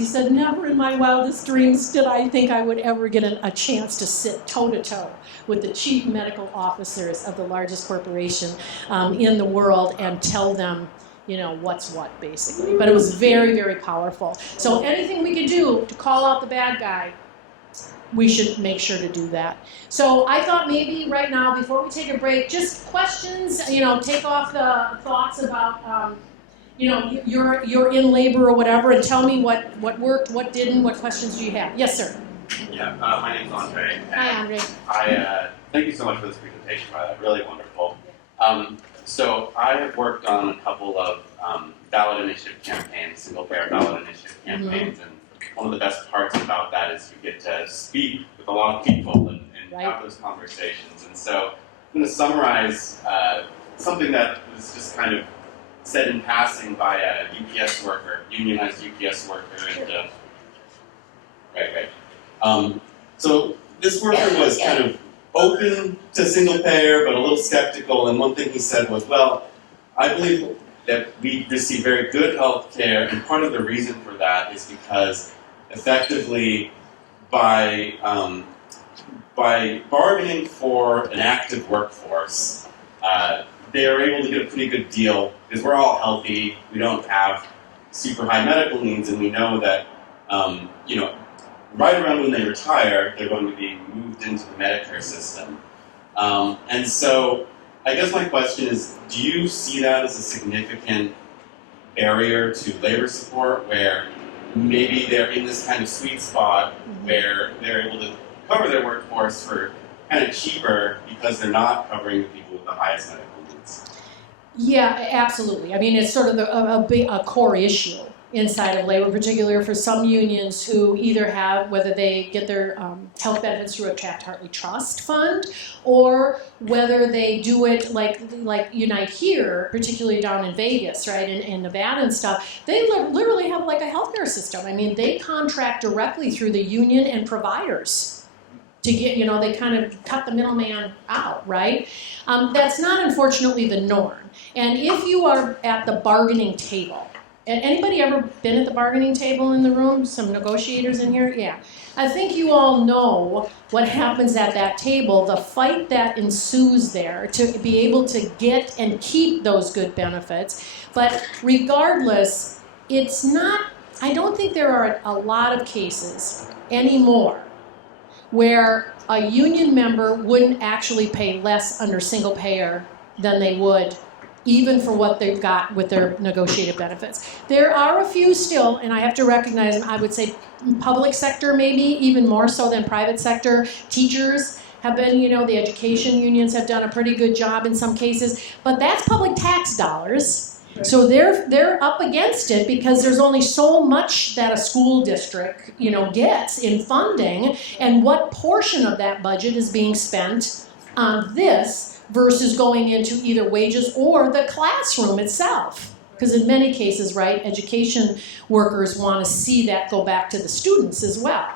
said, never in my wildest dreams did I think I would ever get a chance to sit toe-to-toe with the chief medical officers of the largest corporation in the world and tell them, what's what, basically. But it was very, very powerful. So anything we could do to call out the bad guy, we should make sure to do that. So I thought maybe right now, before we take a break, just questions, take off the thoughts about you're in labor or whatever, and tell me what worked, what didn't, what questions do you have? Yes, sir. Yeah, my name's Andre. Hi, Andre. Thank you so much for this presentation, by the way, really wonderful. So I have worked on a couple of ballot initiative campaigns, single-payer ballot initiative campaigns, and one of the best parts about that is you get to speak with a lot of people and have those conversations. And so I'm going to summarize something that was just kind of said in passing by a UPS worker, unionized UPS worker. And so this worker was kind of open to single payer, but a little skeptical. And one thing he said was, well, I believe that we receive very good health care, and part of the reason for that is because effectively by bargaining for an active workforce, they are able to get a pretty good deal because we're all healthy, we don't have super high medical needs, and we know that, right around when they retire, they're going to be moved into the Medicare system. And so I guess my question is, do you see that as a significant barrier to labor support where maybe they're in this kind of sweet spot where they're able to cover their workforce for kind of cheaper because they're not covering the people with the highest medical needs? Yeah, absolutely. I mean, it's sort of a core issue inside of labor, particularly for some unions who either have, whether they get their health benefits through a Taft-Hartley Trust fund, or whether they do it like Unite here, particularly down in Vegas, right, in Nevada and stuff. They literally have like a healthcare system. I mean, they contract directly through the union and providers to get, they kind of cut the middleman out, right? That's not, unfortunately, the norm. And if you are at the bargaining table, anybody ever been at the bargaining table in the room? Some negotiators in here? Yeah. I think you all know what happens at that table, the fight that ensues there to be able to get and keep those good benefits. But regardless, it's not, I don't think there are a lot of cases anymore where a union member wouldn't actually pay less under single payer than they would even for what they've got with their negotiated benefits. There are a few still, and I have to recognize them, I would say public sector maybe, even more so than private sector. Teachers have been, the education unions have done a pretty good job in some cases, but that's public tax dollars. So they're up against it because there's only so much that a school district, gets in funding, and what portion of that budget is being spent on this versus going into either wages or the classroom itself. Because in many cases, right, education workers want to see that go back to the students as well.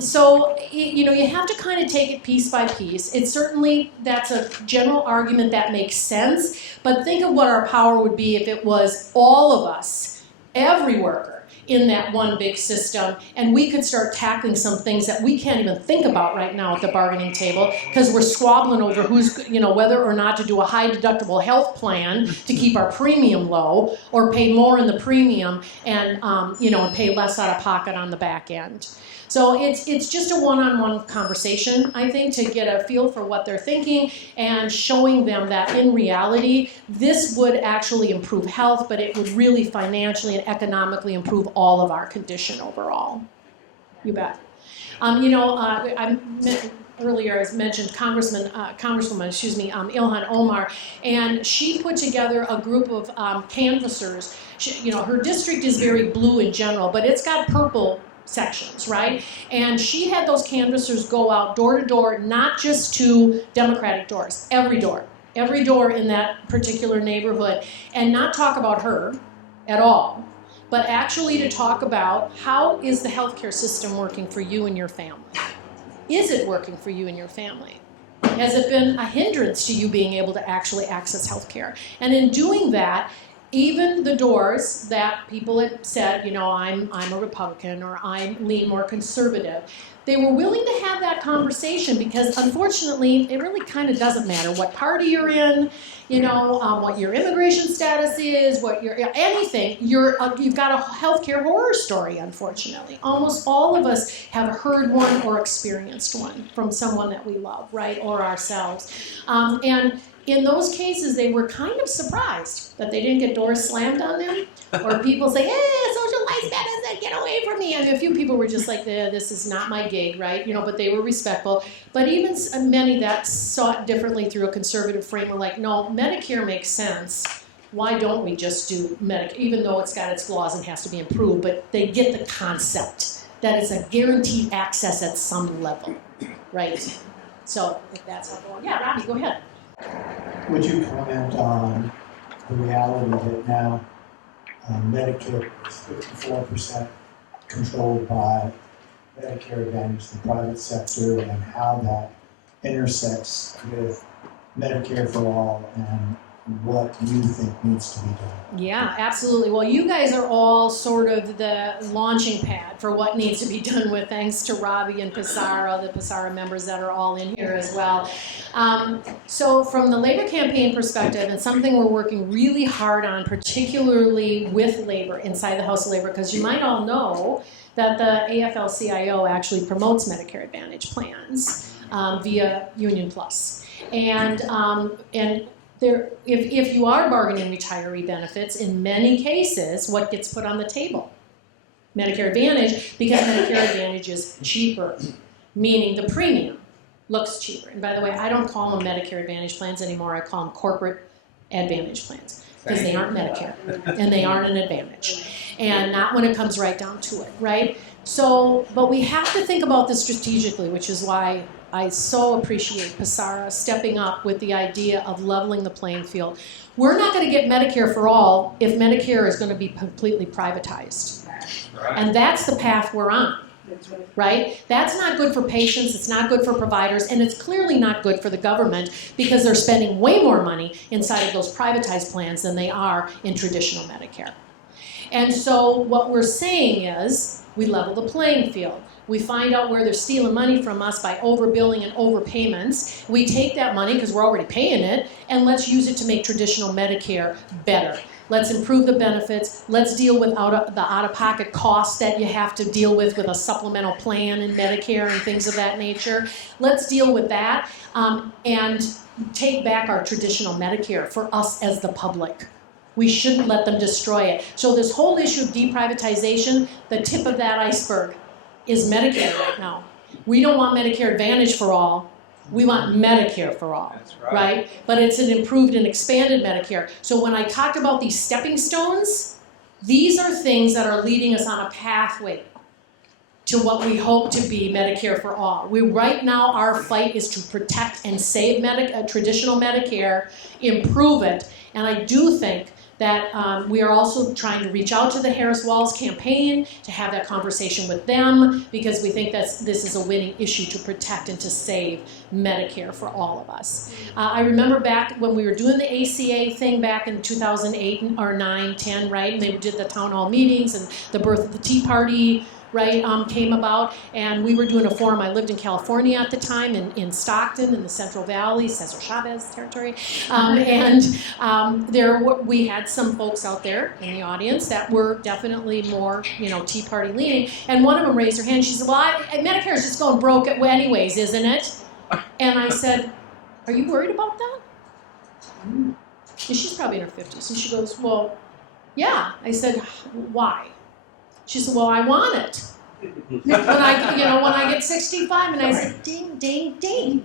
So, you have to kind of take it piece by piece. It's certainly, that's a general argument that makes sense, but think of what our power would be if it was all of us, every worker, in that one big system, and we could start tackling some things that we can't even think about right now at the bargaining table because we're squabbling over who's, whether or not to do a high deductible health plan to keep our premium low or pay more in the premium and, and pay less out of pocket on the back end. So it's just a one-on-one conversation, I think, to get a feel for what they're thinking and showing them that in reality, this would actually improve health, but it would really financially and economically improve all of our condition overall. You bet. Earlier I mentioned Congresswoman, Ilhan Omar, and she put together a group of canvassers. Her district is very blue in general, but it's got purple sections, right? And she had those canvassers go out door to door, not just to Democratic doors, every door in that particular neighborhood, and not talk about her at all, but actually to talk about how is the healthcare system working for you and your family? Is it working for you and your family? Has it been a hindrance to you being able to actually access healthcare? And in doing that, even the doors that people had said, I'm a Republican or I lean more conservative, they were willing to have that conversation because unfortunately, it really kind of doesn't matter what party you're in, what your immigration status is, anything. You've got a healthcare horror story, unfortunately. Almost all of us have heard one or experienced one from someone that we love, right, or ourselves. And in those cases, they were kind of surprised that they didn't get doors slammed on them, or people say, "Hey, social life status, get away from me." I mean, a few people were just like, "This is not my gig," right? But they were respectful. But even many that saw it differently through a conservative frame were like, "No, Medicare makes sense. Why don't we just do Medicare, even though it's got its flaws and has to be improved?" But they get the concept that it's a guaranteed access at some level, right? So if that's helpful. Yeah, Rodke, go ahead. Would you comment on the reality that now Medicare is 54% controlled by Medicare Advantage, the private sector, and how that intersects with Medicare for All and what you think needs to be done? Yeah, absolutely. Well, you guys are all sort of the launching pad for what needs to be done with, thanks to Robbie and Pissarra, the Pissarra members that are all in here as well. So from the labor campaign perspective, and something we're working really hard on, particularly with labor, inside the House of Labor, because you might all know that the AFL-CIO actually promotes Medicare Advantage plans via Union Plus. And if you are bargaining retiree benefits, in many cases, what gets put on the table? Medicare Advantage, because Medicare Advantage is cheaper, meaning the premium looks cheaper. And by the way, I don't call them Medicare Advantage plans anymore. I call them corporate Advantage plans because they aren't Medicare and they aren't an advantage. And not when it comes right down to it, right? So, but we have to think about this strategically, which is why I so appreciate Pissarra stepping up with the idea of leveling the playing field. We're not going to get Medicare for all if Medicare is going to be completely privatized. Right. And that's the path we're on, right? That's not good for patients, it's not good for providers, and it's clearly not good for the government because they're spending way more money inside of those privatized plans than they are in traditional Medicare. And so what we're saying is we level the playing field. We find out where they're stealing money from us by overbilling and overpayments. We take that money, because we're already paying it, and let's use it to make traditional Medicare better. Let's improve the benefits. Let's deal with the out-of-pocket costs that you have to deal with a supplemental plan in Medicare and things of that nature. Let's deal with that and take back our traditional Medicare for us as the public. We shouldn't let them destroy it. So this whole issue of deprivatization, the tip of that iceberg is Medicare right now. We don't want Medicare Advantage for all. We want Medicare for all, That's right. right? But it's an improved and expanded Medicare. So when I talked about these stepping stones, these are things that are leading us on a pathway to what we hope to be Medicare for all. Right now, our fight is to protect and save traditional Medicare, improve it, and I do think that we are also trying to reach out to the Harris-Wallace campaign to have that conversation with them, because we think that this is a winning issue to protect and to save Medicare for all of us. I remember back when we were doing the ACA thing back in 2008 or 9, 10, right? And they did the town hall meetings and the birth of the Tea Party, right, came about, and we were doing a forum. I lived in California at the time, in Stockton, in the Central Valley, Cesar Chavez territory, we had some folks out there in the audience that were definitely more, Tea Party leaning, and one of them raised her hand. She said, well, Medicare is just going broke anyways, isn't it? And I said, are you worried about that? And she's probably in her 50s, and she goes, well, yeah. I said, why? She said, well, I want it. When I get 65, and I said, ding, ding, ding.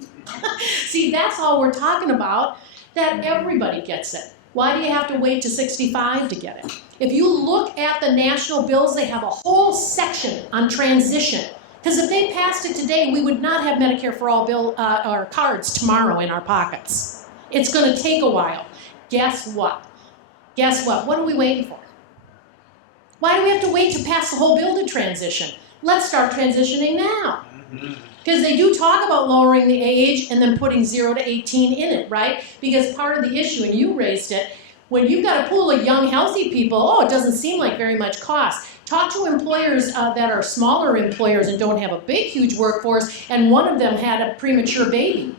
See, that's all we're talking about, that everybody gets it. Why do you have to wait to 65 to get it? If you look at the national bills, they have a whole section on transition. Because if they passed it today, we would not have Medicare for all or cards tomorrow in our pockets. It's going to take a while. Guess what? What are we waiting for? Why do we have to wait to pass the whole bill to transition? Let's start transitioning now. Because they do talk about lowering the age and then putting 0 to 18 in it, right? Because part of the issue, and you raised it, when you've got a pool of young, healthy people, it doesn't seem like very much cost. Talk to employers that are smaller employers and don't have a big, huge workforce, and one of them had a premature baby.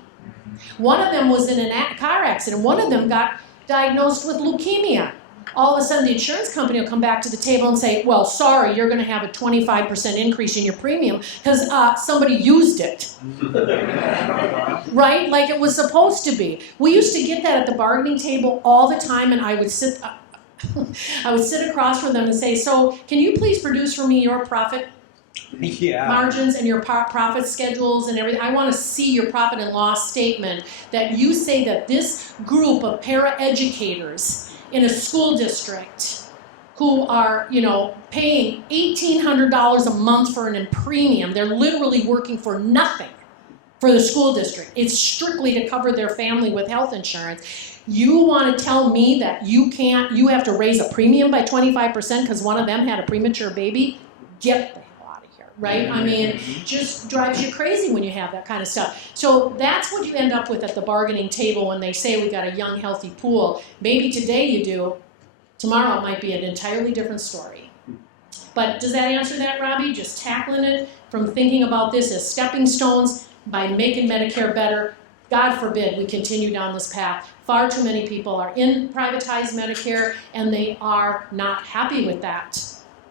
One of them was in a car accident. One of them got diagnosed with leukemia. All of a sudden, the insurance company will come back to the table and say, well, sorry, you're going to have a 25% increase in your premium because somebody used it. Right? Like it was supposed to be. We used to get that at the bargaining table all the time, and I would sit across from them and say, so can you please produce for me your profit margins and your profit schedules and everything? I want to see your profit and loss statement that you say that this group of paraeducators in a school district who are, paying $1,800 a month for an premium. They're literally working for nothing for the school district. It's strictly to cover their family with health insurance. You want to tell me that you have to raise a premium by 25% because one of them had a premature baby? Get the hell out of here, right? I mean, it just drives you crazy when you have that kind of stuff. So that's what you end up with at the bargaining table when they say we got a young, healthy pool. Maybe today you do. Tomorrow it might be an entirely different story. But does that answer that, Robbie? Just tackling it from thinking about this as stepping stones by making Medicare better. God forbid we continue down this path. Far too many people are in privatized Medicare, and they are not happy with that.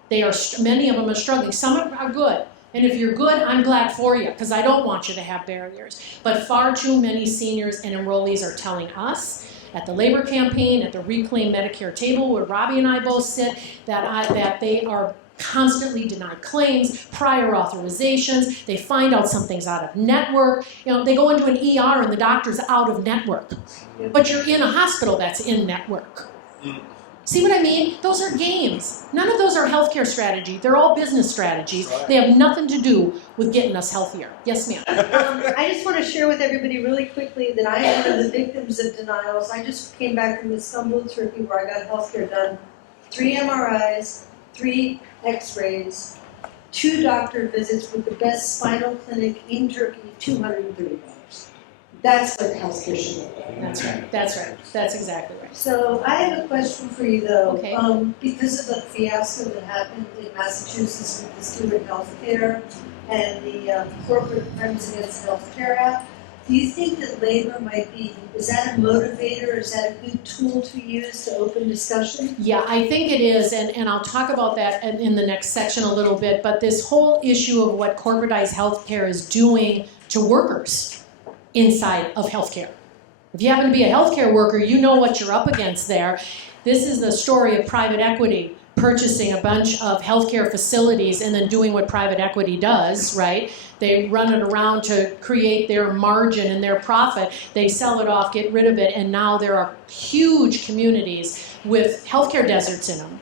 Many of them are struggling. Some are good. And if you're good, I'm glad for you, because I don't want you to have barriers. But far too many seniors and enrollees are telling us at the labor campaign, at the Reclaim Medicare table, where Robbie and I both sit, that they are constantly denied claims, prior authorizations. They find out something's out of network. They go into an ER and the doctor's out of network. But you're in a hospital that's in network. See what I mean? Those are games. None of those are healthcare strategy. They're all business strategies. They have nothing to do with getting us healthier. Yes, ma'am. I just want to share with everybody really quickly that I am one of the victims of denials. I just came back from Istanbul, Turkey, where I got healthcare done. 3 MRIs, 3 X-rays, 2 doctor visits with the best spinal clinic in Turkey, $230. That's what healthcare should look like. That's right. That's exactly right. So I have a question for you, though. Okay. Because of the fiasco that happened in Massachusetts with the student health care and the corporate Friends Against Health Care Act, Do you think that labor might be, is that a motivator? Is that a good tool to use to open discussion? Yeah, I think it is, and I'll talk about that in the next section a little bit, but this whole issue of what corporatized healthcare is doing to workers inside of healthcare. If you happen to be a healthcare worker, you know what you're up against there. This is the story of private equity purchasing a bunch of healthcare facilities and then doing what private equity does, right? They run it around to create their margin and their profit. They sell it off, get rid of it, and now there are huge communities with healthcare deserts in them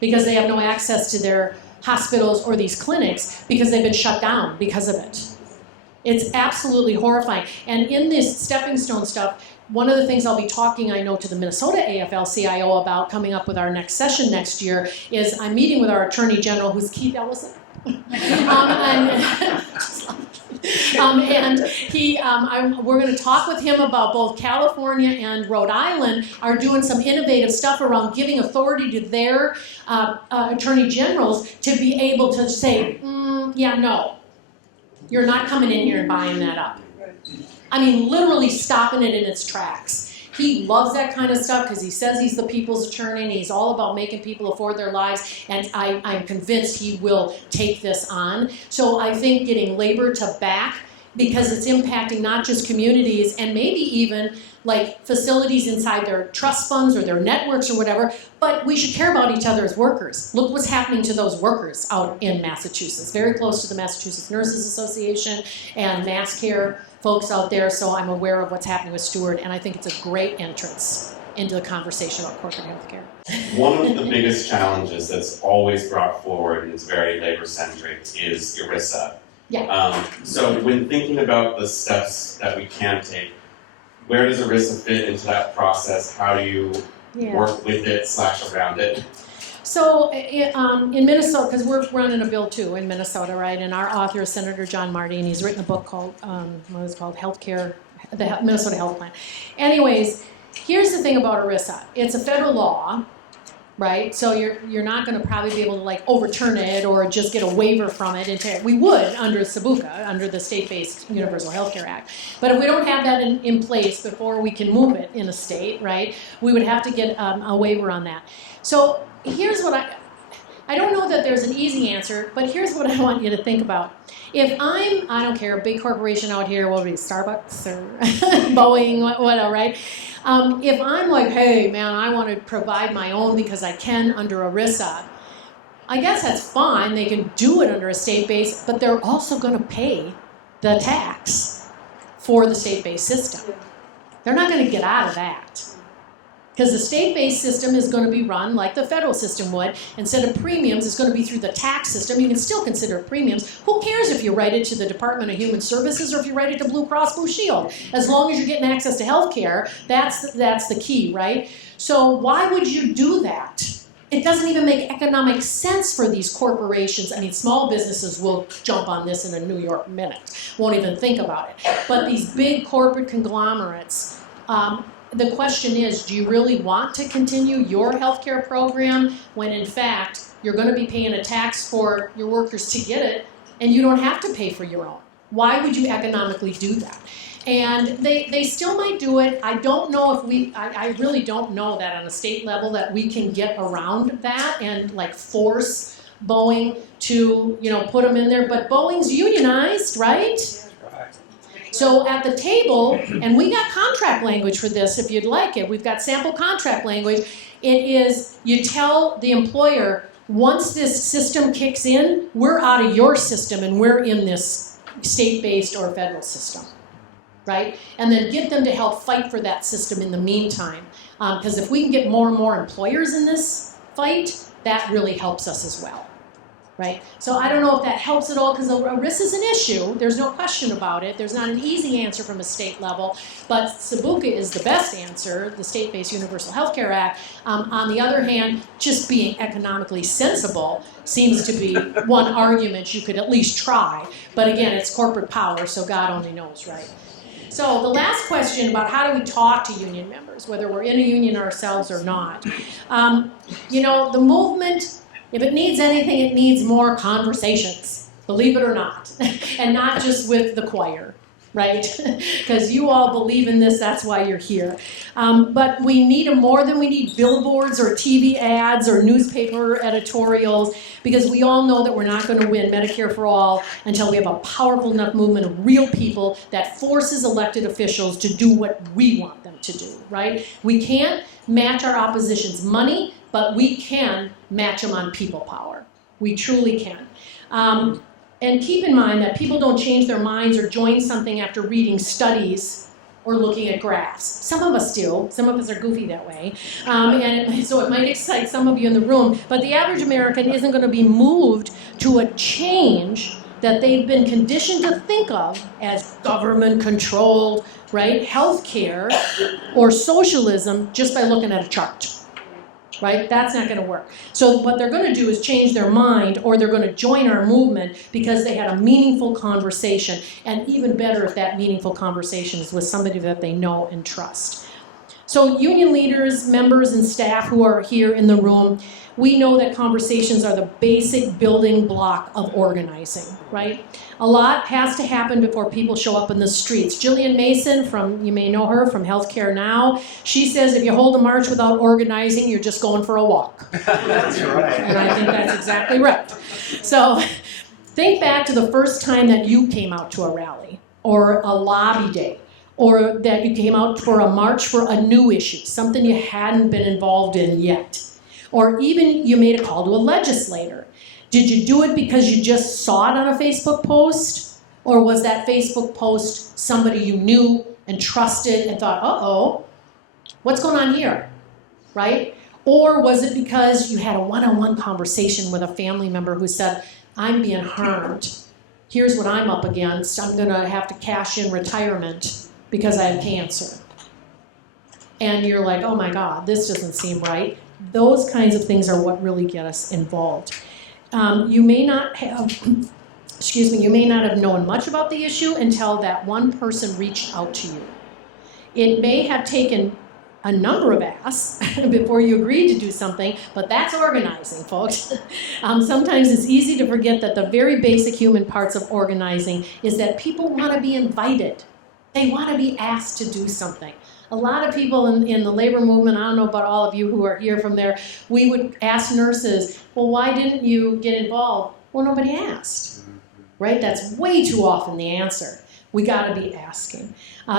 because they have no access to their hospitals or these clinics because they've been shut down because of it. It's absolutely horrifying. And in this stepping stone stuff, one of the things I'll be talking, I know, to the Minnesota AFL-CIO about coming up with our next session next year is I'm meeting with our Attorney General, who's Keith Ellison. We're going to talk with him about both California and Rhode Island are doing some innovative stuff around giving authority to their attorney generals to be able to say, yeah, no, you're not coming in here and buying that up. I mean, literally stopping it in its tracks. He loves that kind of stuff because he says he's the people's attorney and he's all about making people afford their lives, and I'm convinced he will take this on. So I think getting labor to back, because it's impacting not just communities and maybe even like facilities inside their trust funds or their networks or whatever, but we should care about each other as workers. Look what's happening to those workers out in Massachusetts, very close to the Massachusetts Nurses Association and MassCare folks out there, so I'm aware of what's happening with Stewart, and I think it's a great entrance into the conversation about corporate healthcare. One of the biggest challenges that's always brought forward, and it's very labor-centric, is ERISA. Yeah. So when thinking about the steps that we can take, where does ERISA fit into that process? How do you work with it / around it? So in Minnesota, because we're running a bill too in Minnesota, right? And our author is Senator John Marty, and he's written a book called, what is it called, Healthcare, the Minnesota Health Plan. Anyways, here's the thing about ERISA. It's a federal law, right? So you're not going to probably be able to like overturn it or just get a waiver from it. We would under SABUCA, under the State-Based Universal Healthcare Act. But if we don't have that in place before we can move it in a state, right, we would have to get a waiver on that. So here's what I don't know that there's an easy answer, but here's what I want you to think about. If I don't care, a big corporation out here, what would it be, Starbucks or Boeing, whatever, right? If I'm like, hey, man, I want to provide my own because I can under ERISA, I guess that's fine. They can do it under a state base, but they're also going to pay the tax for the state-based system. They're not going to get out of that. Because the state-based system is going to be run like the federal system would. Instead of premiums, it's going to be through the tax system. You can still consider it premiums. Who cares if you write it to the Department of Human Services or if you write it to Blue Cross Blue Shield? As long as you're getting access to health care, that's the key, right? So why would you do that? It doesn't even make economic sense for these corporations. I mean, small businesses will jump on this in a New York minute. Won't even think about it. But these big corporate conglomerates, the question is, do you really want to continue your healthcare program when in fact you're going to be paying a tax for your workers to get it and you don't have to pay for your own? Why would you economically do that? And they still might do it. I don't know if I really don't know that on a state level that we can get around that and like force Boeing to, put them in there. But Boeing's unionized, right? So at the table, and we got contract language for this if you'd like it. We've got sample contract language. It is, you tell the employer, once this system kicks in, we're out of your system and we're in this state-based or federal system, right? And then get them to help fight for that system in the meantime. Because if we can get more and more employers in this fight, that really helps us as well. Right? So I don't know if that helps at all because ERISA is an issue. There's no question about it. There's not an easy answer from a state level, but SABUCA is the best answer, the State-Based Universal Healthcare Act. On the other hand, just being economically sensible seems to be one argument you could at least try. But again, it's corporate power, so God only knows, right? So the last question about how do we talk to union members, whether we're in a union ourselves or not. The movement, if it needs anything, it needs more conversations, believe it or not, and not just with the choir. right? Because you all believe in this, that's why you're here. But we need them more than we need billboards or TV ads or newspaper editorials, because we all know that we're not going to win Medicare for all until we have a powerful enough movement of real people that forces elected officials to do what we want them to do, right? We can't match our opposition's money, but we can match them on people power. We truly can. And keep in mind that people don't change their minds or join something after reading studies or looking at graphs. Some of us do. Some of us are goofy that way. So it might excite some of you in the room, but the average American isn't going to be moved to a change that they've been conditioned to think of as government-controlled, right, healthcare or socialism just by looking at a chart. Right? That's not going to work. So what they're going to do is change their mind, or they're going to join our movement because they had a meaningful conversation, and even better if that meaningful conversation is with somebody that they know and trust. So union leaders, members, and staff who are here in the room, we know that conversations are the basic building block of organizing, right? A lot has to happen before people show up in the streets. Jillian Mason, you may know her from Healthcare Now, she says if you hold a march without organizing, you're just going for a walk. That's right. And I think that's exactly right. So think back to the first time that you came out to a rally or a lobby day, or that you came out for a march for a new issue, something you hadn't been involved in yet. Or even you made a call to a legislator. Did you do it because you just saw it on a Facebook post? Or was that Facebook post somebody you knew and trusted and thought, uh-oh, what's going on here, right? Or was it because you had a one-on-one conversation with a family member who said, I'm being harmed. Here's what I'm up against. I'm going to have to cash in retirement because I have cancer. And you're like, oh my God, this doesn't seem right. Those kinds of things are what really get us involved. You may not have known much about the issue until that one person reached out to you. It may have taken a number of asks before you agreed to do something, but that's organizing, folks. Sometimes it's easy to forget that the very basic human parts of organizing is that people want to be invited. They want to be asked to do something. A lot of people in the labor movement, I don't know about all of you who are here from there, we would ask nurses, well, why didn't you get involved? Well, nobody asked, right? That's way too often the answer. We got to be asking.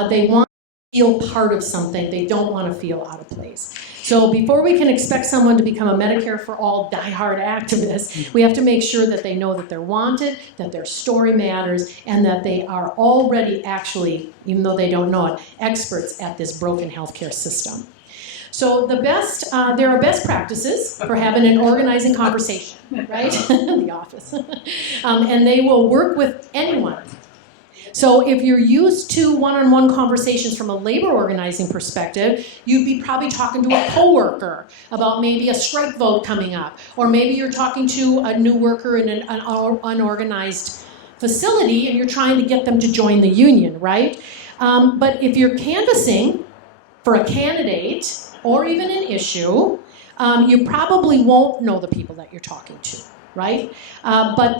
They want to feel part of something. They don't want to feel out of place. So before we can expect someone to become a Medicare for all diehard activist, we have to make sure that they know that they're wanted, that their story matters, and that they are already actually, even though they don't know it, experts at this broken healthcare system. So there are best practices for having an organizing conversation, right? The office. And they will work with anyone. So if you're used to one-on-one conversations from a labor organizing perspective, you'd be probably talking to a coworker about maybe a strike vote coming up, or maybe you're talking to a new worker in an unorganized facility and you're trying to get them to join the union, right? But if you're canvassing for a candidate or even an issue, you probably won't know the people that you're talking to, right? But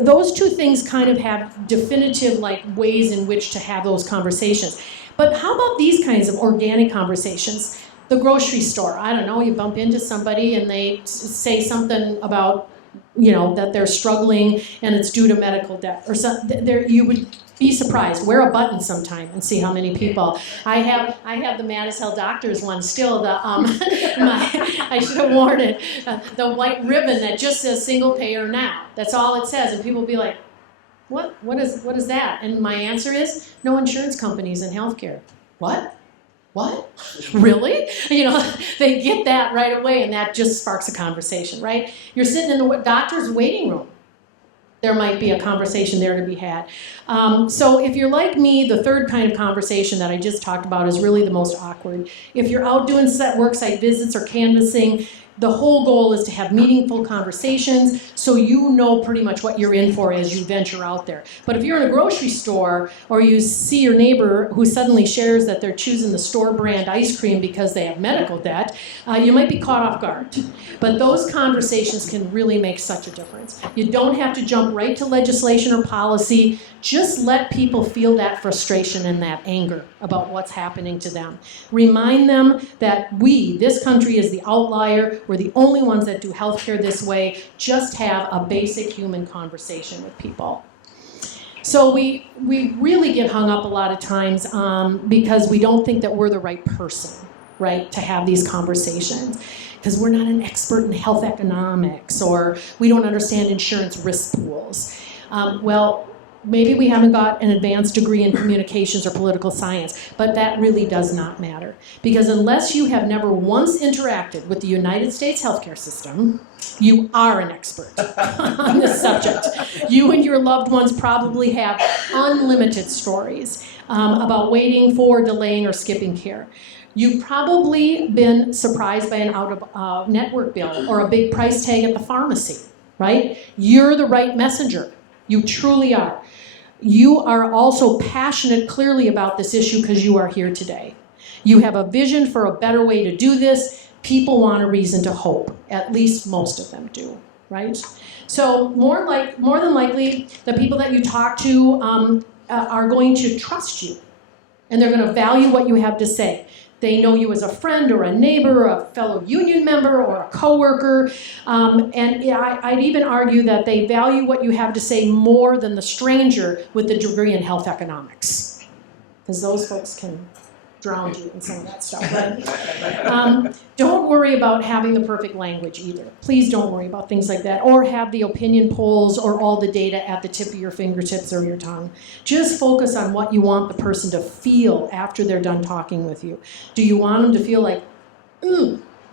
those two things kind of have definitive ways in which to have those conversations. But how about these kinds of organic conversations? The grocery store, I don't know, you bump into somebody and they say something about, that they're struggling and it's due to medical debt or something. You would be surprised. Wear a button sometime and see how many people. I have the Mad as Hell Doctors one still. I should have worn it. The white ribbon that just says single payer now. That's all it says, and people will be like, "What? What is that?" And my answer is, no insurance companies in healthcare. What? Really? They get that right away, and that just sparks a conversation, right? You're sitting in the doctor's waiting room. There might be a conversation there to be had. So if you're like me, the third kind of conversation that I just talked about is really the most awkward. If you're out doing worksite visits or canvassing, the whole goal is to have meaningful conversations so you know pretty much what you're in for as you venture out there. But if you're in a grocery store or you see your neighbor who suddenly shares that they're choosing the store brand ice cream because they have medical debt, you might be caught off guard. But those conversations can really make such a difference. You don't have to jump right to legislation or policy. Just let people feel that frustration and that anger about what's happening to them. Remind them that this country is the outlier. We're the only ones that do healthcare this way. Just have a basic human conversation with people. So we really get hung up a lot of times because we don't think that we're the right person, right, to have these conversations. Because we're not an expert in health economics, or we don't understand insurance risk pools. Well, maybe we haven't got an advanced degree in communications or political science, but that really does not matter. Because unless you have never once interacted with the United States healthcare system, you are an expert on this subject. You and your loved ones probably have unlimited stories about waiting for, delaying, or skipping care. You've probably been surprised by an out-of-network bill or a big price tag at the pharmacy, right? You're the right messenger. You truly are. You are also passionate clearly about this issue because you are here today. You have a vision for a better way to do this. People want a reason to hope. At least most of them do, right? So more than likely, the people that you talk to are going to trust you, and they're going to value what you have to say. They know you as a friend or a neighbor, or a fellow union member, or a coworker. I'd even argue that they value what you have to say more than the stranger with the degree in health economics. Because those folks can drown you in some of that stuff. But don't worry about having the perfect language either. Please don't worry about things like that, or have the opinion polls or all the data at the tip of your fingertips or your tongue. Just focus on what you want the person to feel after they're done talking with you. Do you want them to feel like,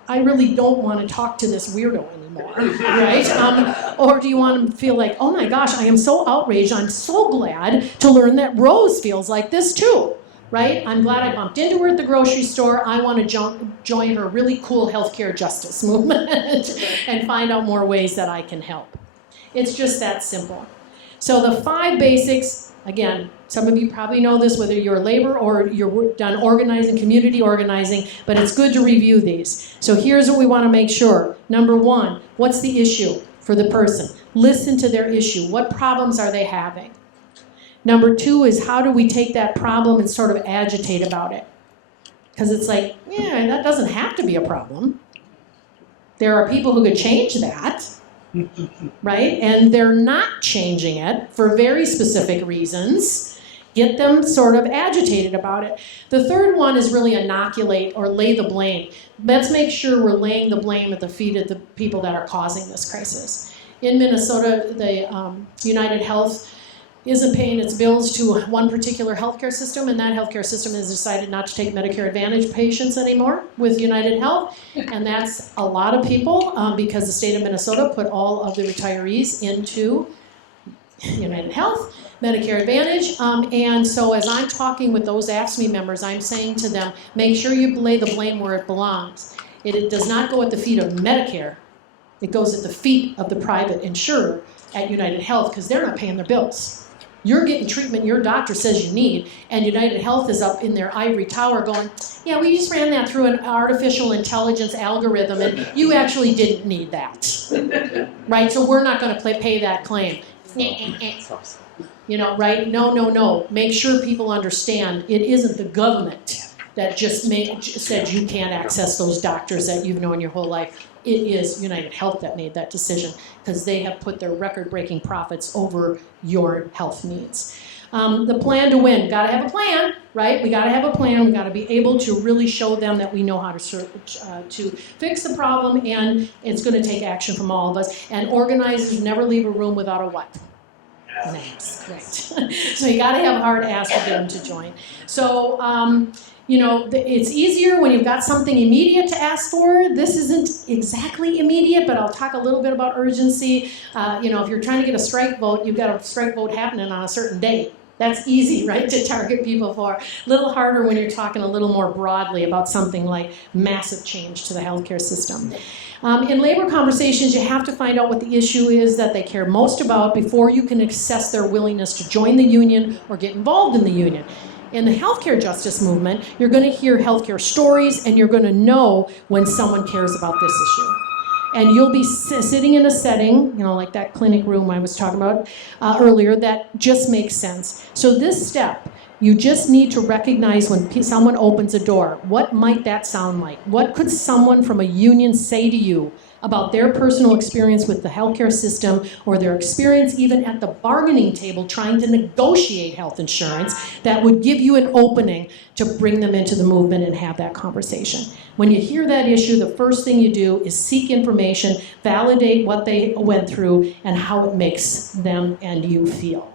I really don't want to talk to this weirdo anymore, right? Or do you want them to feel like, oh my gosh, I am so outraged, I'm so glad to learn that Rose feels like this too. Right? I'm glad I bumped into her at the grocery store. I want to join her really cool healthcare justice movement and find out more ways that I can help. It's just that simple. So the 5 basics, again, some of you probably know this, whether you're labor or you're done organizing, community organizing, but it's good to review these. So here's what we want to make sure. Number 1, what's the issue for the person? Listen to their issue. What problems are they having? Number 2 is, how do we take that problem and sort of agitate about it? Because it's like, yeah, that doesn't have to be a problem. There are people who could change that, right? And they're not changing it for very specific reasons. Get them sort of agitated about it. The 3rd one is really inoculate or lay the blame. Let's make sure we're laying the blame at the feet of the people that are causing this crisis. In Minnesota, the United Health isn't paying its bills to one particular healthcare system, and that healthcare system has decided not to take Medicare Advantage patients anymore with United Health, and that's a lot of people because the state of Minnesota put all of the retirees into United Health, Medicare Advantage, and so as I'm talking with those AFSCME members, I'm saying to them, make sure you lay the blame where it belongs. It does not go at the feet of Medicare. It goes at the feet of the private insurer at United Health because they're not paying their bills. You're getting treatment your doctor says you need, and United Health is up in their ivory tower going, yeah, we just ran that through an artificial intelligence algorithm, and you actually didn't need that. Right? So we're not going to pay that claim. You know, right? No. Make sure people understand it isn't the government that just said you can't access those doctors that you've known your whole life. It is United Health that made that decision because they have put their record-breaking profits over your health needs. The plan to win. Got to have a plan, right? We got to have a plan. We got to be able to really show them that we know how to fix the problem, and it's going to take action from all of us. And organizers never leave a room without a what? Nice, great. So you got to have a hard ass for them to join. So, you know, it's easier when you've got something immediate to ask for. This isn't exactly immediate, but I'll talk a little bit about urgency. You know, if you're trying to get a strike vote, you've got a strike vote happening on a certain date. That's easy, right, to target people for. A little harder when you're talking a little more broadly about something like massive change to the healthcare system. In labor conversations, you have to find out what the issue is that they care most about before you can assess their willingness to join the union or get involved in the union. In the healthcare justice movement, you're going to hear healthcare stories, and you're going to know when someone cares about this issue. And you'll be sitting in a setting, like that clinic room I was talking about earlier, that just makes sense. So this step, you just need to recognize when someone opens a door, what might that sound like? What could someone from a union say to you about their personal experience with the healthcare system, or their experience even at the bargaining table trying to negotiate health insurance, that would give you an opening to bring them into the movement and have that conversation. When you hear that issue, the first thing you do is seek information, validate what they went through and how it makes them and you feel.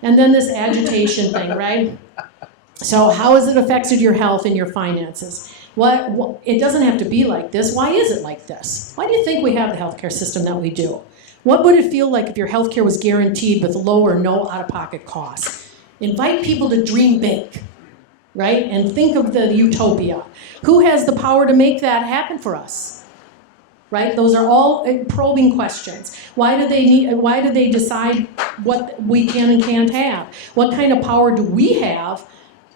And then this agitation thing, right? So how has it affected your health and your finances? What, it doesn't have to be like this. Why is it like this? Why do you think we have the healthcare system that we do? What would it feel like if your healthcare was guaranteed with low or no out-of-pocket costs? Invite people to dream big, right? And think of the utopia. Who has the power to make that happen for us? Right? Those are all probing questions. Why do they decide what we can and can't have? What kind of power do we have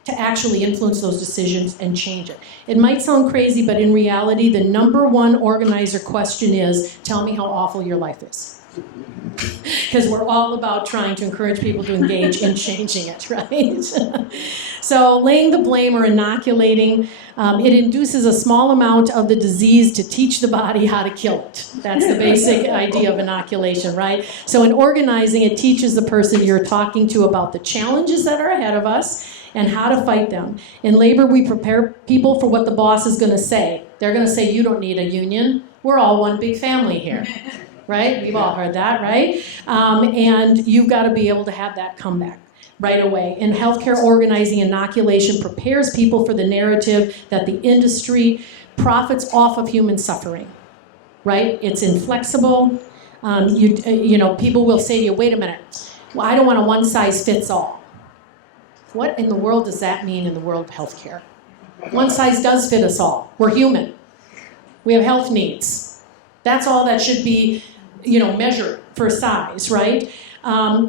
to actually influence those decisions and change it? It might sound crazy, but in reality, the number one organizer question is, tell me how awful your life is. Because we're all about trying to encourage people to engage in changing it, right? So laying the blame or inoculating, it induces a small amount of the disease to teach the body how to kill it. That's the basic idea of inoculation, right? So in organizing, it teaches the person you're talking to about the challenges that are ahead of us and how to fight them. In labor, we prepare people for what the boss is going to say. They're going to say, you don't need a union. We're all one big family here. Right? We've all heard that, right? And you've got to be able to have that comeback right away. In healthcare organizing, inoculation prepares people for the narrative that the industry profits off of human suffering, right? It's inflexible. People will say to you, wait a minute, well, I don't want a one-size-fits-all. What in the world does that mean in the world of healthcare? One size does fit us all. We're human. We have health needs. That's all that should be measured for size, right?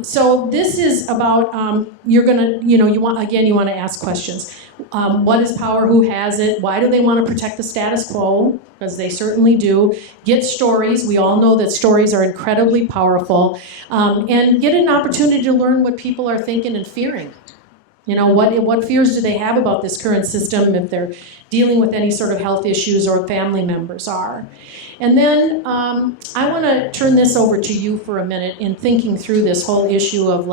So this is about, you want to ask questions. What is power? Who has it? Why do they want to protect the status quo? Because they certainly do. Get stories. We all know that stories are incredibly powerful. And get an opportunity to learn what people are thinking and fearing. What fears do they have about this current system if they're dealing with any sort of health issues or family members are. And then I want to turn this over to you for a minute in thinking through this whole issue of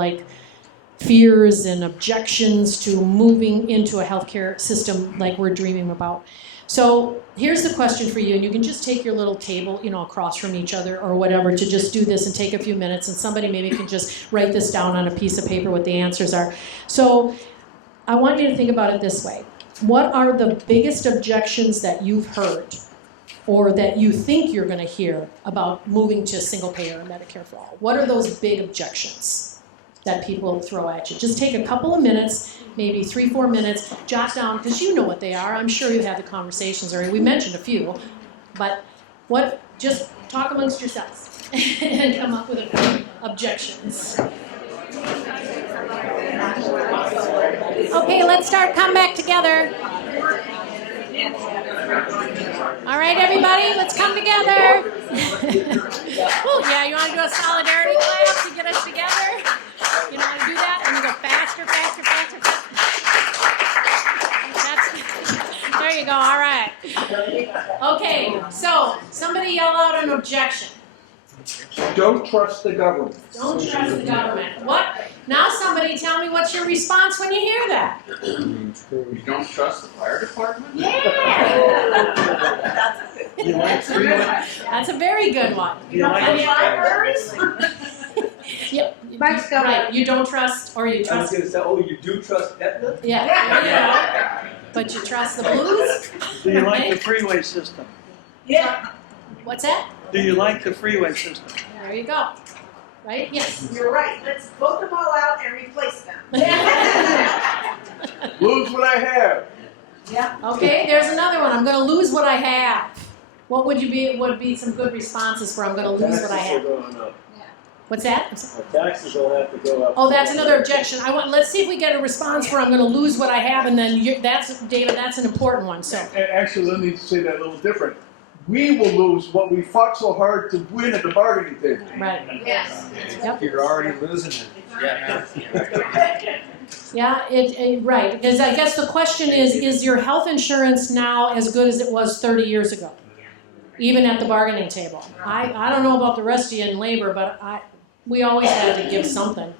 fears and objections to moving into a healthcare system like we're dreaming about. So here's the question for you, and you can just take your little table, across from each other or whatever to just do this and take a few minutes, and somebody maybe can just write this down on a piece of paper what the answers are. So I want you to think about it this way. What are the biggest objections that you've heard or that you think you're going to hear about moving to single payer or Medicare for all? What are those big objections that people throw at you? Just take a couple of minutes, maybe 3-4 minutes, jot down, because you know what they are. I'm sure you've had the conversations already. We mentioned a few, but just talk amongst yourselves and come up with a few objections. Okay, let's start. Come back together. All right, everybody, let's come together. Oh, yeah, you want to do a solidarity clap to get us together? You know how to do that? And you go faster, faster, faster, faster. There you go, all right. Okay, so somebody yell out an objection. Don't trust the government. Don't trust the government. What? Now somebody tell me what's your response when you hear that? You don't trust the fire department? Yeah! That's a very good one. You like firefighters? Yeah, right. You don't trust, or you I was trust. going to say, you do trust Aetna? Yeah. But you trust the Blues? Do you like the freeway system? Yeah. What's that? Do you like the freeway system? There you go. Right? Yes. You're right. Let's vote them all out and replace them. Lose what I have. Yeah. Okay, there's another one. I'm going to lose what I have. What would be some good responses for I'm going to lose what I have? What's that? Taxes will have to go up. Oh, that's another objection. Let's see if we get a response for I'm going to lose what I have, and then David, that's an important one. So Actually, let me say that a little different. We will lose what we fought so hard to win at the bargaining table. Right. Yes. Yep. You're already losing it. Yeah, right. Because I guess the question is your health insurance now as good as it was 30 years ago? Even at the bargaining table. I don't know about the rest of you in labor, but we always had to give something.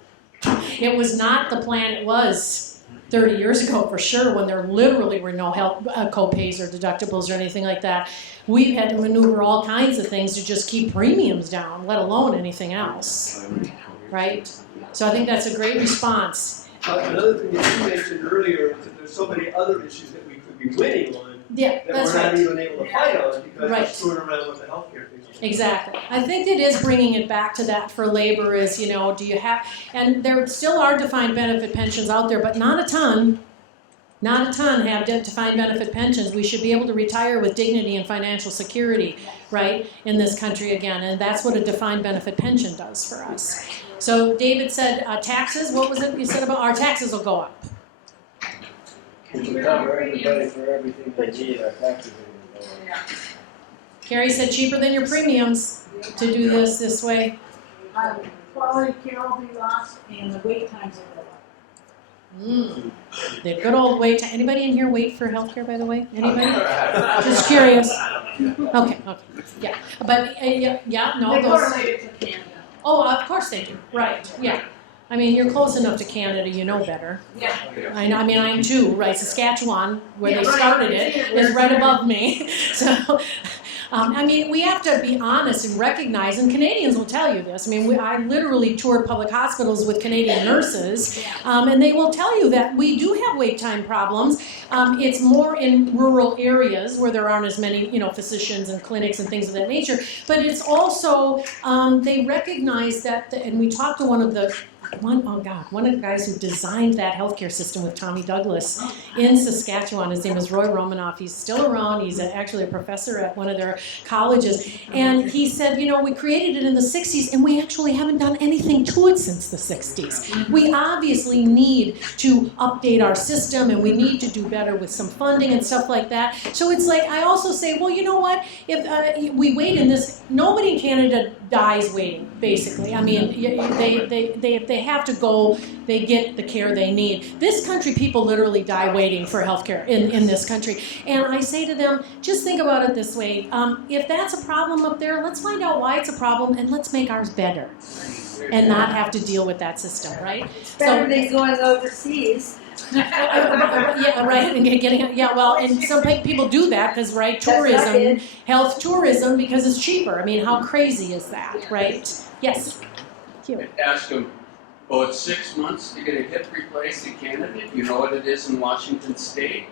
It was not the plan it was 30 years ago for sure, when there literally were no health co-pays or deductibles or anything like that. We've had to maneuver all kinds of things to just keep premiums down, let alone anything else, right? So I think that's a great response. Another thing that you mentioned earlier is that there's so many other issues that we could be winning on Yeah, that that's we're right. not even able to fight on because Right. we're screwing around with the healthcare thing. Exactly. I think it is bringing it back to that for labor is, do you have, and there still are defined benefit pensions out there, but not a ton have defined benefit pensions. We should be able to retire with dignity and financial security, right, in this country again, and that's what a defined benefit pension does for us. So David said taxes, what was it you said about our taxes will go up? We can cover everybody for everything they need, our taxes are going to go up. Carey said cheaper than your premiums to do this way. Quality care will be lost and the wait times will go up. The good old wait time. Anybody in here wait for healthcare, by the way? Anybody? Just curious. Okay. Yeah. But, no. They Those. correlate it to Canada. Oh, of course they do. Right. Yeah. I mean, you're close enough to Canada, you know better. Yeah. I mean, I'm too, right? Saskatchewan, where they right. started it, is right above me. So, I mean, we have to be honest and recognize, and Canadians will tell you this. I mean, I literally toured public hospitals with Canadian nurses, and they will tell you that we do have wait time problems. It's more in rural areas where there aren't as many, physicians and clinics and things of that nature. But it's also, they recognize that, and we talked to one of the guys who designed that healthcare system with Tommy Douglas in Saskatchewan. His name is Roy Romanoff. He's still around. He's actually a professor at one of their colleges. And he said, we created it in the 60s, and we actually haven't done anything to it since the 60s. We obviously need to update our system, and we need to do better with some funding and stuff like that. So it's like, I also say, well, you know what? If we wait in this, nobody in Canada dies waiting, basically. I mean, they have to go, they get the care they need. This country, people literally die waiting for health care in this country. And I say to them, just think about it this way. If that's a problem up there, let's find out why it's a problem and let's make ours better and not have to deal with that system, right? It's better than going overseas. Yeah, right. And some people do that because, right, tourism, health tourism, because it's cheaper. I mean, how crazy is that, right? Yes. Thank you. Ask them, it's 6 months to get a hip replaced in Canada. You know what it is in Washington State?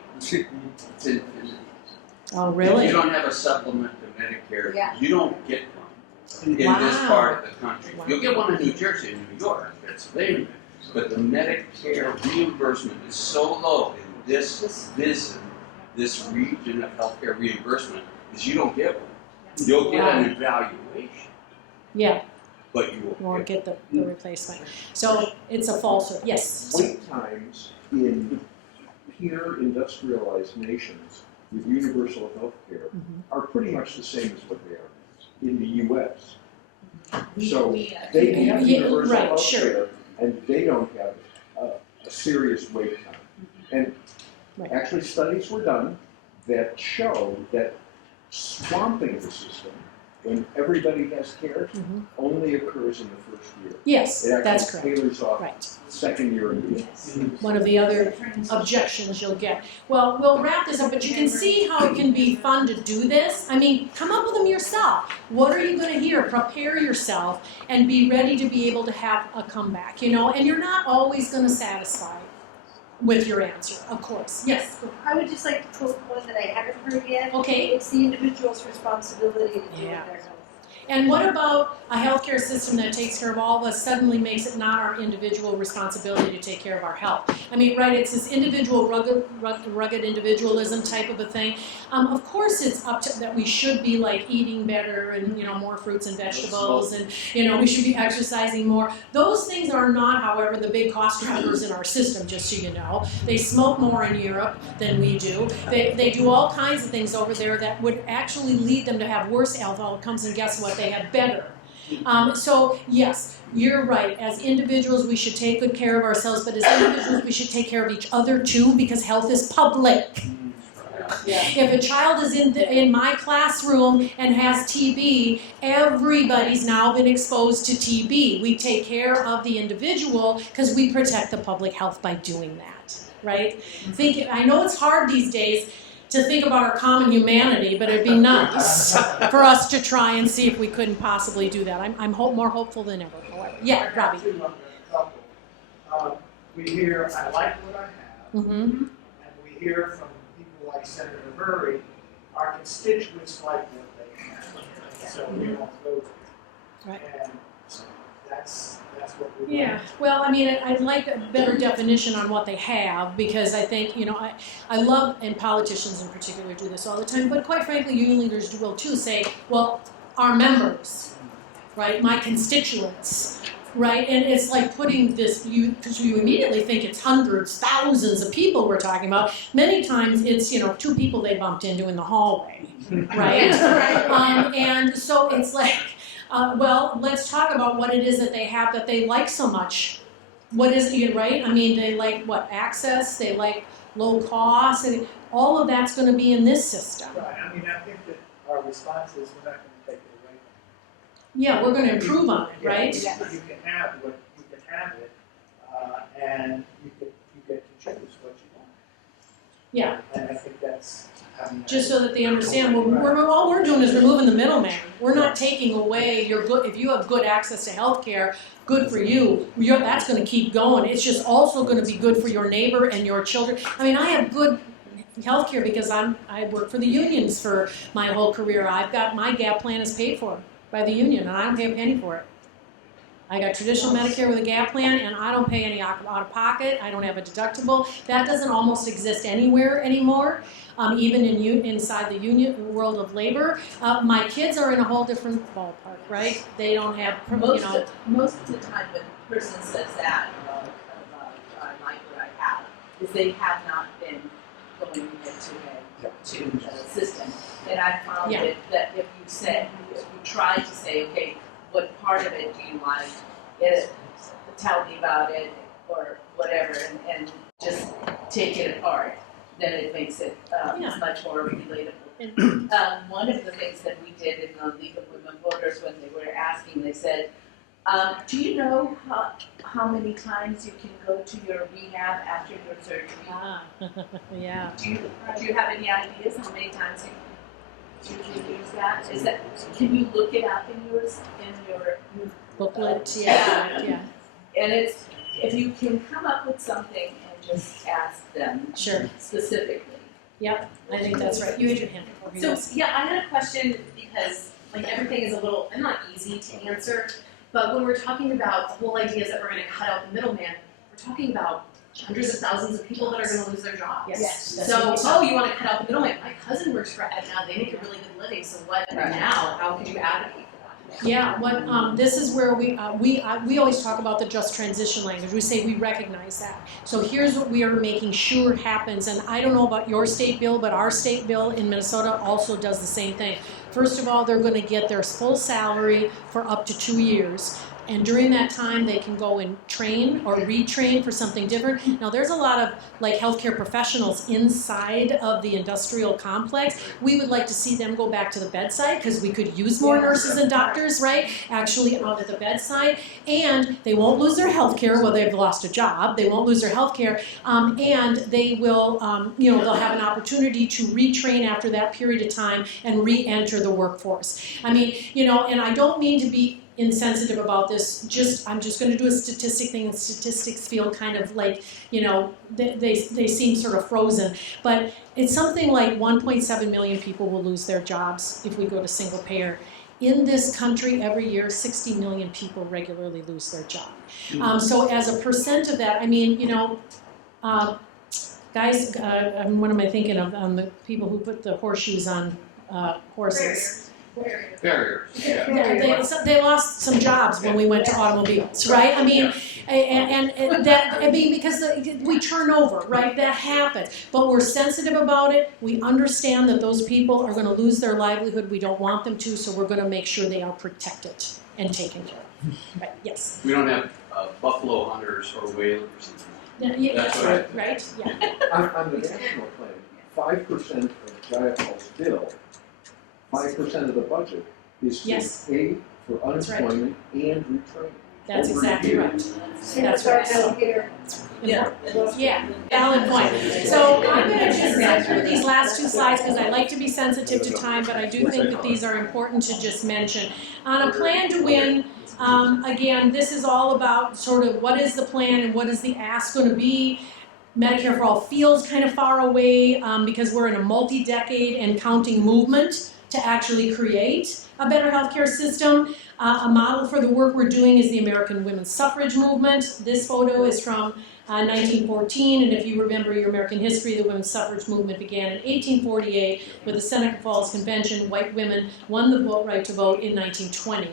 Oh, really? If you don't have a supplement to Medicare, you don't get one in this Wow. part of the country. Wow. You'll get one in New Jersey and New York, Pennsylvania. But the Medicare reimbursement is so low in this region of healthcare reimbursement is you don't get one. You'll get an evaluation. Yeah. But you won't get the replacement. So it's a falsehood. Yes. Wait times in peer industrialized nations with universal health care are pretty much the same as what they are in the U.S. So they have universal health care and they don't have a serious wait time. And actually studies were done that show that swamping the system when everybody has care only occurs in the first year. Yes, it actually that's correct. tailors off right. second year and beyond. One of the other objections you'll get. Well, we'll wrap this up, but you can see how it can be fun to do this. I mean, come up with them yourself. What are you going to hear? Prepare yourself and be ready to be able to have a comeback, and you're not always going to satisfy with your answer, of course. Yes? I would just like to quote one that I haven't heard yet. Okay. It's the individual's responsibility to deal with their health. And what about a healthcare system that takes care of all of us suddenly makes it not our individual responsibility to take care of our health? I mean, right, it's this individual, rugged individualism type of a thing. Of course it's up to that we should be like eating better and, you know, more fruits and vegetables and, you know, we should be exercising more. Those things are not, however, the big cost drivers in our system, just so you know. They smoke more in Europe than we do. They do all kinds of things over there that would actually lead them to have worse health outcomes, and guess what? They have better. So yes, you're right. As individuals, we should take good care of ourselves, but as individuals, we should take care of each other too, because health is public. If a child is in my classroom and has TB, everybody's now been exposed to TB. We take care of the individual because we protect the public health by doing that, right? I know it's hard these days to think about our common humanity, but it'd be nice for us to try and see if we couldn't possibly do that. I'm more hopeful than ever, however. Yeah, Robbie. We hear, I like what I have, and we hear from people like Senator Murray, our constituents like what they have, so we don't go there. Right. And so that's what we Yeah, well, I mean, I'd like a better definition on what they have, because I think, you know, I love, and politicians in particular do this all the time, but quite frankly, union leaders will too say, well, our members, right, my constituents, right, and it's like putting this, because you immediately think it's hundreds, thousands of people we're talking about. Many times it's, you know, 2 people they bumped into in the hallway, right? And so it's like, well, let's talk about what it is that they have that they like so much. What is it, right? I mean, they like what? Access, they like low cost, and all of that's going to be in this system. Right. I mean, I think that our response is we're not going to take it away. Yeah, we're going to improve on it, right? You can have what you can have it, and you get to choose what you want. Yeah. And I think that's. Just so that they understand, all we're doing is removing the middleman. We're not taking away your good. If you have good access to health care, good for you. That's going to keep going. It's just also going to be good for your neighbor and your children. I mean, I have good health care because I work for the unions for my whole career. I've got my GAP plan is paid for by the union, and I don't pay a penny for it. I got traditional Medicare with a GAP plan, and I don't pay any out of pocket. I don't have a deductible. That doesn't almost exist anywhere anymore. Even inside the union world of labor, my kids are in a whole different ballpark, right? They don't have, most of the time when a person says that about I like what I have, is they have not been going into the system. And I found it that if you try to say, okay, what part of it do you like? Tell me about it, or whatever, and just take it apart. Then it makes it much more relatable. One of the things that we did in the League of Women Voters when they were asking, they said, do you know how many times you can go to your rehab after your surgery? Yeah. Do you have any ideas how many times you can use that? Can you look it up in your booklet? Yeah. And it's, if you can come up with something and just ask them specifically. Yep, I think that's right. You had your hand up. So yeah, I had a question because like everything is a little, not easy to answer, but when we're talking about the whole idea is that we're going to cut out the middleman, we're talking about hundreds of thousands of people that are going to lose their jobs. Yes. So, you want to cut out the middleman. My cousin works for Aetna. They make a really good living. So what now? How could you advocate for that? Yeah, this is where we always talk about the just transition language. We say we recognize that. So here's what we are making sure happens. And I don't know about your state bill, but our state bill in Minnesota also does the same thing. First of all, they're going to get their full salary for up to 2 years. And during that time, they can go and train or retrain for something different. Now, there's a lot of like healthcare professionals inside of the industrial complex. We would like to see them go back to the bedside because we could use more nurses and doctors, right, actually out at the bedside. And they won't lose their healthcare. Well, they've lost a job. They won't lose their healthcare. And they will, they'll have an opportunity to retrain after that period of time and re-enter the workforce. I mean, and I don't mean to be insensitive about this. I'm just going to do a statistic thing, and statistics feel kind of like, they seem sort of frozen. But it's something like 1.7 million people will lose their jobs if we go to single payer. in this country every year, 60 million people regularly lose their job. So as a percent of that, I mean, you know, guys, what am I thinking of? The people who put the horseshoes on horses. Barriers. They lost some jobs when we went to automobiles, right? I mean, and that, I mean, because we turn over, right? That happens. But we're sensitive about it. We understand that those people are going to lose their livelihood. We don't want them to, so we're going to make sure they are protected and taken care of. Right? Yes. We don't have buffalo hunters or whalers. Yeah, that's right. Yeah. On the national plan, 5% of Jayapal's bill, 5% of the budget is to pay for unemployment and retraining. That's exactly right. That's right. Yeah, valid point. So I'm going to just go through these last 2 slides because I like to be sensitive to time, but I do think that these are important to just mention. On a plan to win, again, this is all about sort of what is the plan and what is the ask going to be. Medicare for All feels kind of far away because we're in a multi-decade and counting movement to actually create a better healthcare system. A model for the work we're doing is the American women's suffrage movement. This photo is from 1914, and if you remember your American history, the women's suffrage movement began in 1848 with the Seneca Falls Convention. White women won the right to vote in 1920.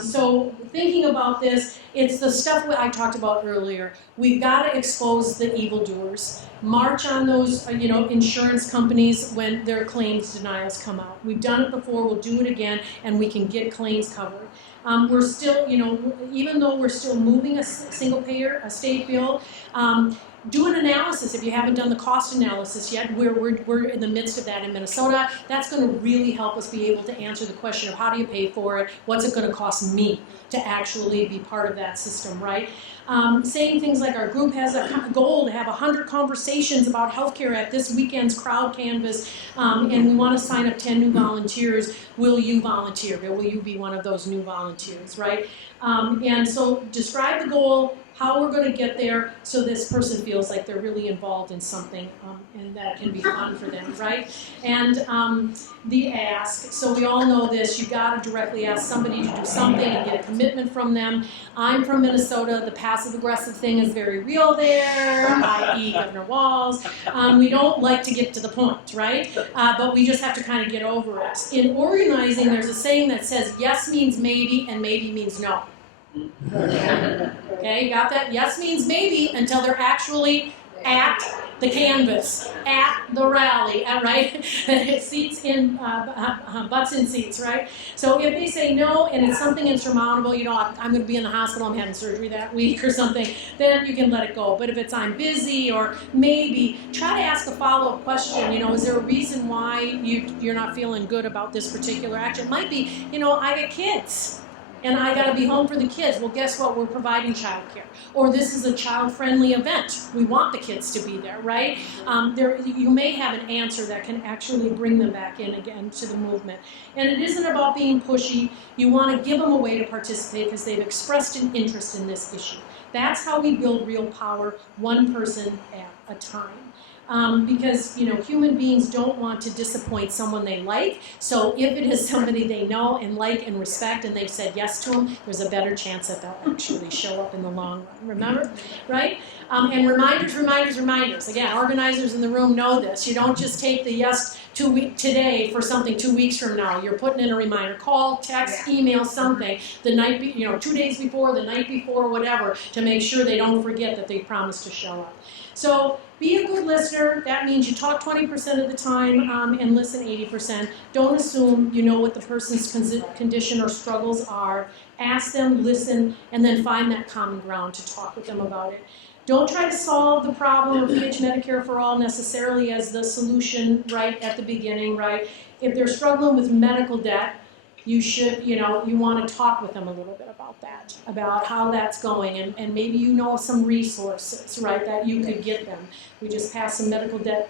So thinking about this, it's the stuff I talked about earlier. We've got to expose the evildoers. March on those, insurance companies when their claims denials come out. We've done it before, we'll do it again, and we can get claims covered. We're still, even though we're still moving a single payer, a state bill, do an analysis if you haven't done the cost analysis yet. We're in the midst of that in Minnesota. That's going to really help us be able to answer the question of how do you pay for it, what's it going to cost me to actually be part of that system, right? Saying things like our group has a goal to have 100 conversations about healthcare at this weekend's crowd canvas, and we want to sign up 10 new volunteers. Will you volunteer? Will you be one of those new volunteers, right? And so describe the goal, how we're going to get there so this person feels like they're really involved in something and that can be fun for them, right? And the ask. So we all know this. You've got to directly ask somebody to do something and get a commitment from them. I'm from Minnesota. The passive-aggressive thing is very real there, i.e. Governor Walz. We don't like to get to the point, right? But we just have to kind of get over it. In organizing, there's a saying that says yes means maybe and maybe means no. Okay, you got that? Yes means maybe until they're actually at the canvas, at the rally, right? Seats in, butts in seats, right? So if they say no and it's something insurmountable, I'm going to be in the hospital, I'm having surgery that week or something, then you can let it go. But if it's I'm busy or maybe, try to ask a follow-up question. Is there a reason why you're not feeling good about this particular action? It might be, I got kids. And I got to be home for the kids. Well, guess what? We're providing childcare. Or this is a child-friendly event. We want the kids to be there, right? You may have an answer that can actually bring them back in again to the movement. And it isn't about being pushy. You want to give them a way to participate because they've expressed an interest in this issue. That's how we build real power, one person at a time. Because human beings don't want to disappoint someone they like. So if it is somebody they know and like and respect and they've said yes to them, there's a better chance that they'll actually show up in the long run. Remember? Right? And reminders. Again, organizers in the room know this. You don't just take the yes today for something 2 weeks from now. You're putting in a reminder. Call, text, email, something the night, 2 days before, the night before, whatever, to make sure they don't forget that they promised to show up. So be a good listener. That means you talk 20% of the time and listen 80%. Don't assume you know what the person's condition or struggles are. Ask them, listen, and then find that common ground to talk with them about it. Don't try to solve the problem or pitch Medicare for All necessarily as the solution right at the beginning, right? If they're struggling with medical debt, you should, you want to talk with them a little bit about that, about how that's going, and maybe some resources, right, that you could get them. We just passed some medical debt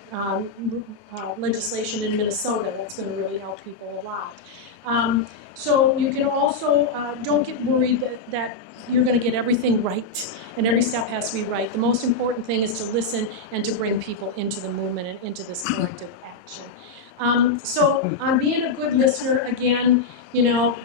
legislation in Minnesota that's going to really help people a lot. So you can also, don't get worried that you're going to get everything right, and every step has to be right. The most important thing is to listen and to bring people into the movement and into this collective action. So on being a good listener, again,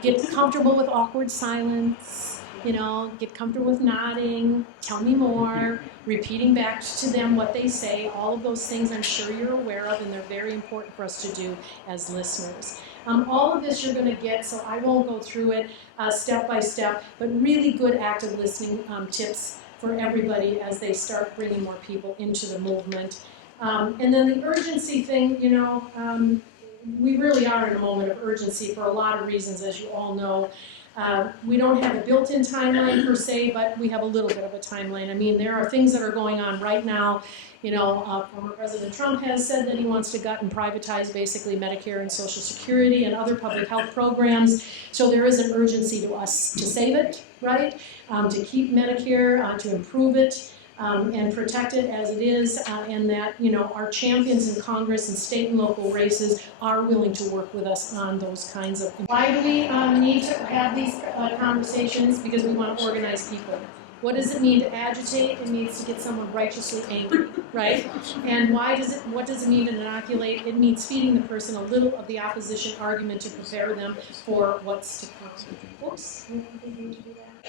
Get comfortable with awkward silence, get comfortable with nodding, tell me more, repeating back to them what they say. All of those things I'm sure you're aware of, and they're very important for us to do as listeners. All of this you're going to get, so I won't go through it step by step, but really good active listening tips for everybody as they start bringing more people into the movement. And then the urgency thing, we really are in a moment of urgency for a lot of reasons, as you all know. We don't have a built-in timeline per se, but we have a little bit of a timeline. I mean, there are things that are going on right now. Former President Trump has said that he wants to gut and privatize basically Medicare and Social Security and other public health programs. So there is an urgency to us to save it, right? To keep Medicare, to improve it. And protect it as it is, and that our champions in Congress and state and local races are willing to work with us on those kinds of. Why do we need to have these conversations? Because we want to organize people. What does it mean to agitate? It means to get someone righteously angry, right? And what does it mean to inoculate? It means feeding the person a little of the opposition argument to prepare them for what's to come. Oops.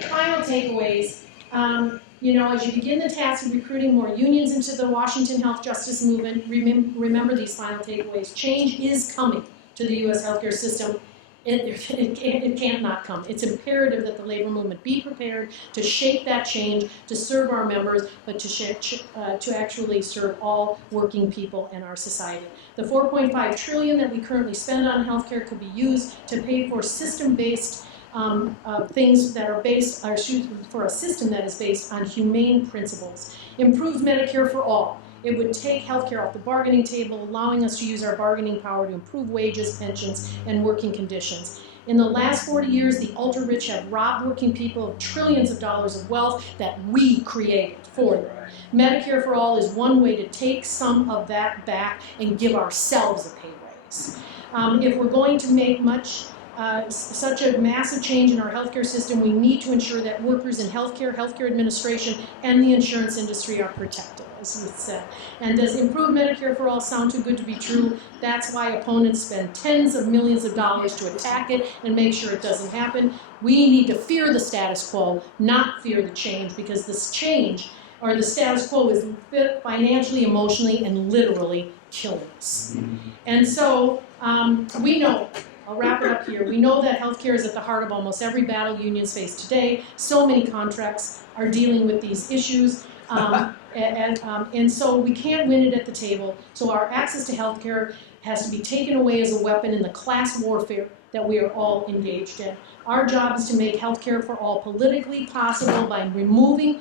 Final takeaways. As you begin the task of recruiting more unions into the Washington health justice movement, remember these final takeaways. Change is coming to the U.S. healthcare system. It can't not come. It's imperative that the labor movement be prepared to shape that change, to serve our members, but to actually serve all working people in our society. The $4.5 trillion that we currently spend on healthcare could be used to pay for system-based things that are based, for a system that is based on humane principles. Improved Medicare for all. It would take healthcare off the bargaining table, allowing us to use our bargaining power to improve wages, pensions, and working conditions. In the last 40 years, the ultra-rich have robbed working people of trillions of dollars of wealth that we created for them. Medicare for all is one way to take some of that back and give ourselves a pay raise. If we're going to make such a massive change in our healthcare system, we need to ensure that workers in healthcare administration, and the insurance industry are protected, as we said. And does improved Medicare for all sound too good to be true? That's why opponents spend tens of millions of dollars to attack it and make sure it doesn't happen. We need to fear the status quo, not fear the change, because this change, or the status quo, is financially, emotionally, and literally killing us. And so we know. I'll wrap it up here. We know that healthcare is at the heart of almost every battle unions face today. So many contracts are dealing with these issues, and so we can't win it at the table. So our access to healthcare has to be taken away as a weapon in the class warfare that we are all engaged in. Our job is to make healthcare for all politically possible by moving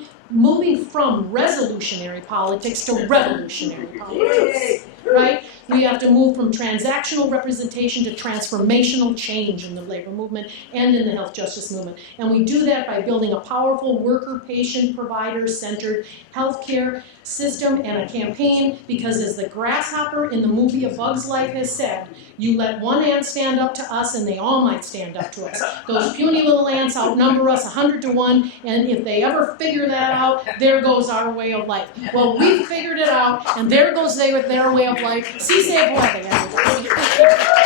from resolutionary politics to revolutionary politics. Right? We have to move from transactional representation to transformational change in the labor movement and in the health justice movement. And we do that by building a powerful worker, patient, provider-centered healthcare system and a campaign, because as the grasshopper in the movie A Bug's Life has said, you let one ant stand up to us and they all might stand up to us. Those puny little ants outnumber us 100 to 1, and if they ever figure that out, there goes our way of life. Well, we've figured it out, and there goes their way of life. Si se puede, everybody.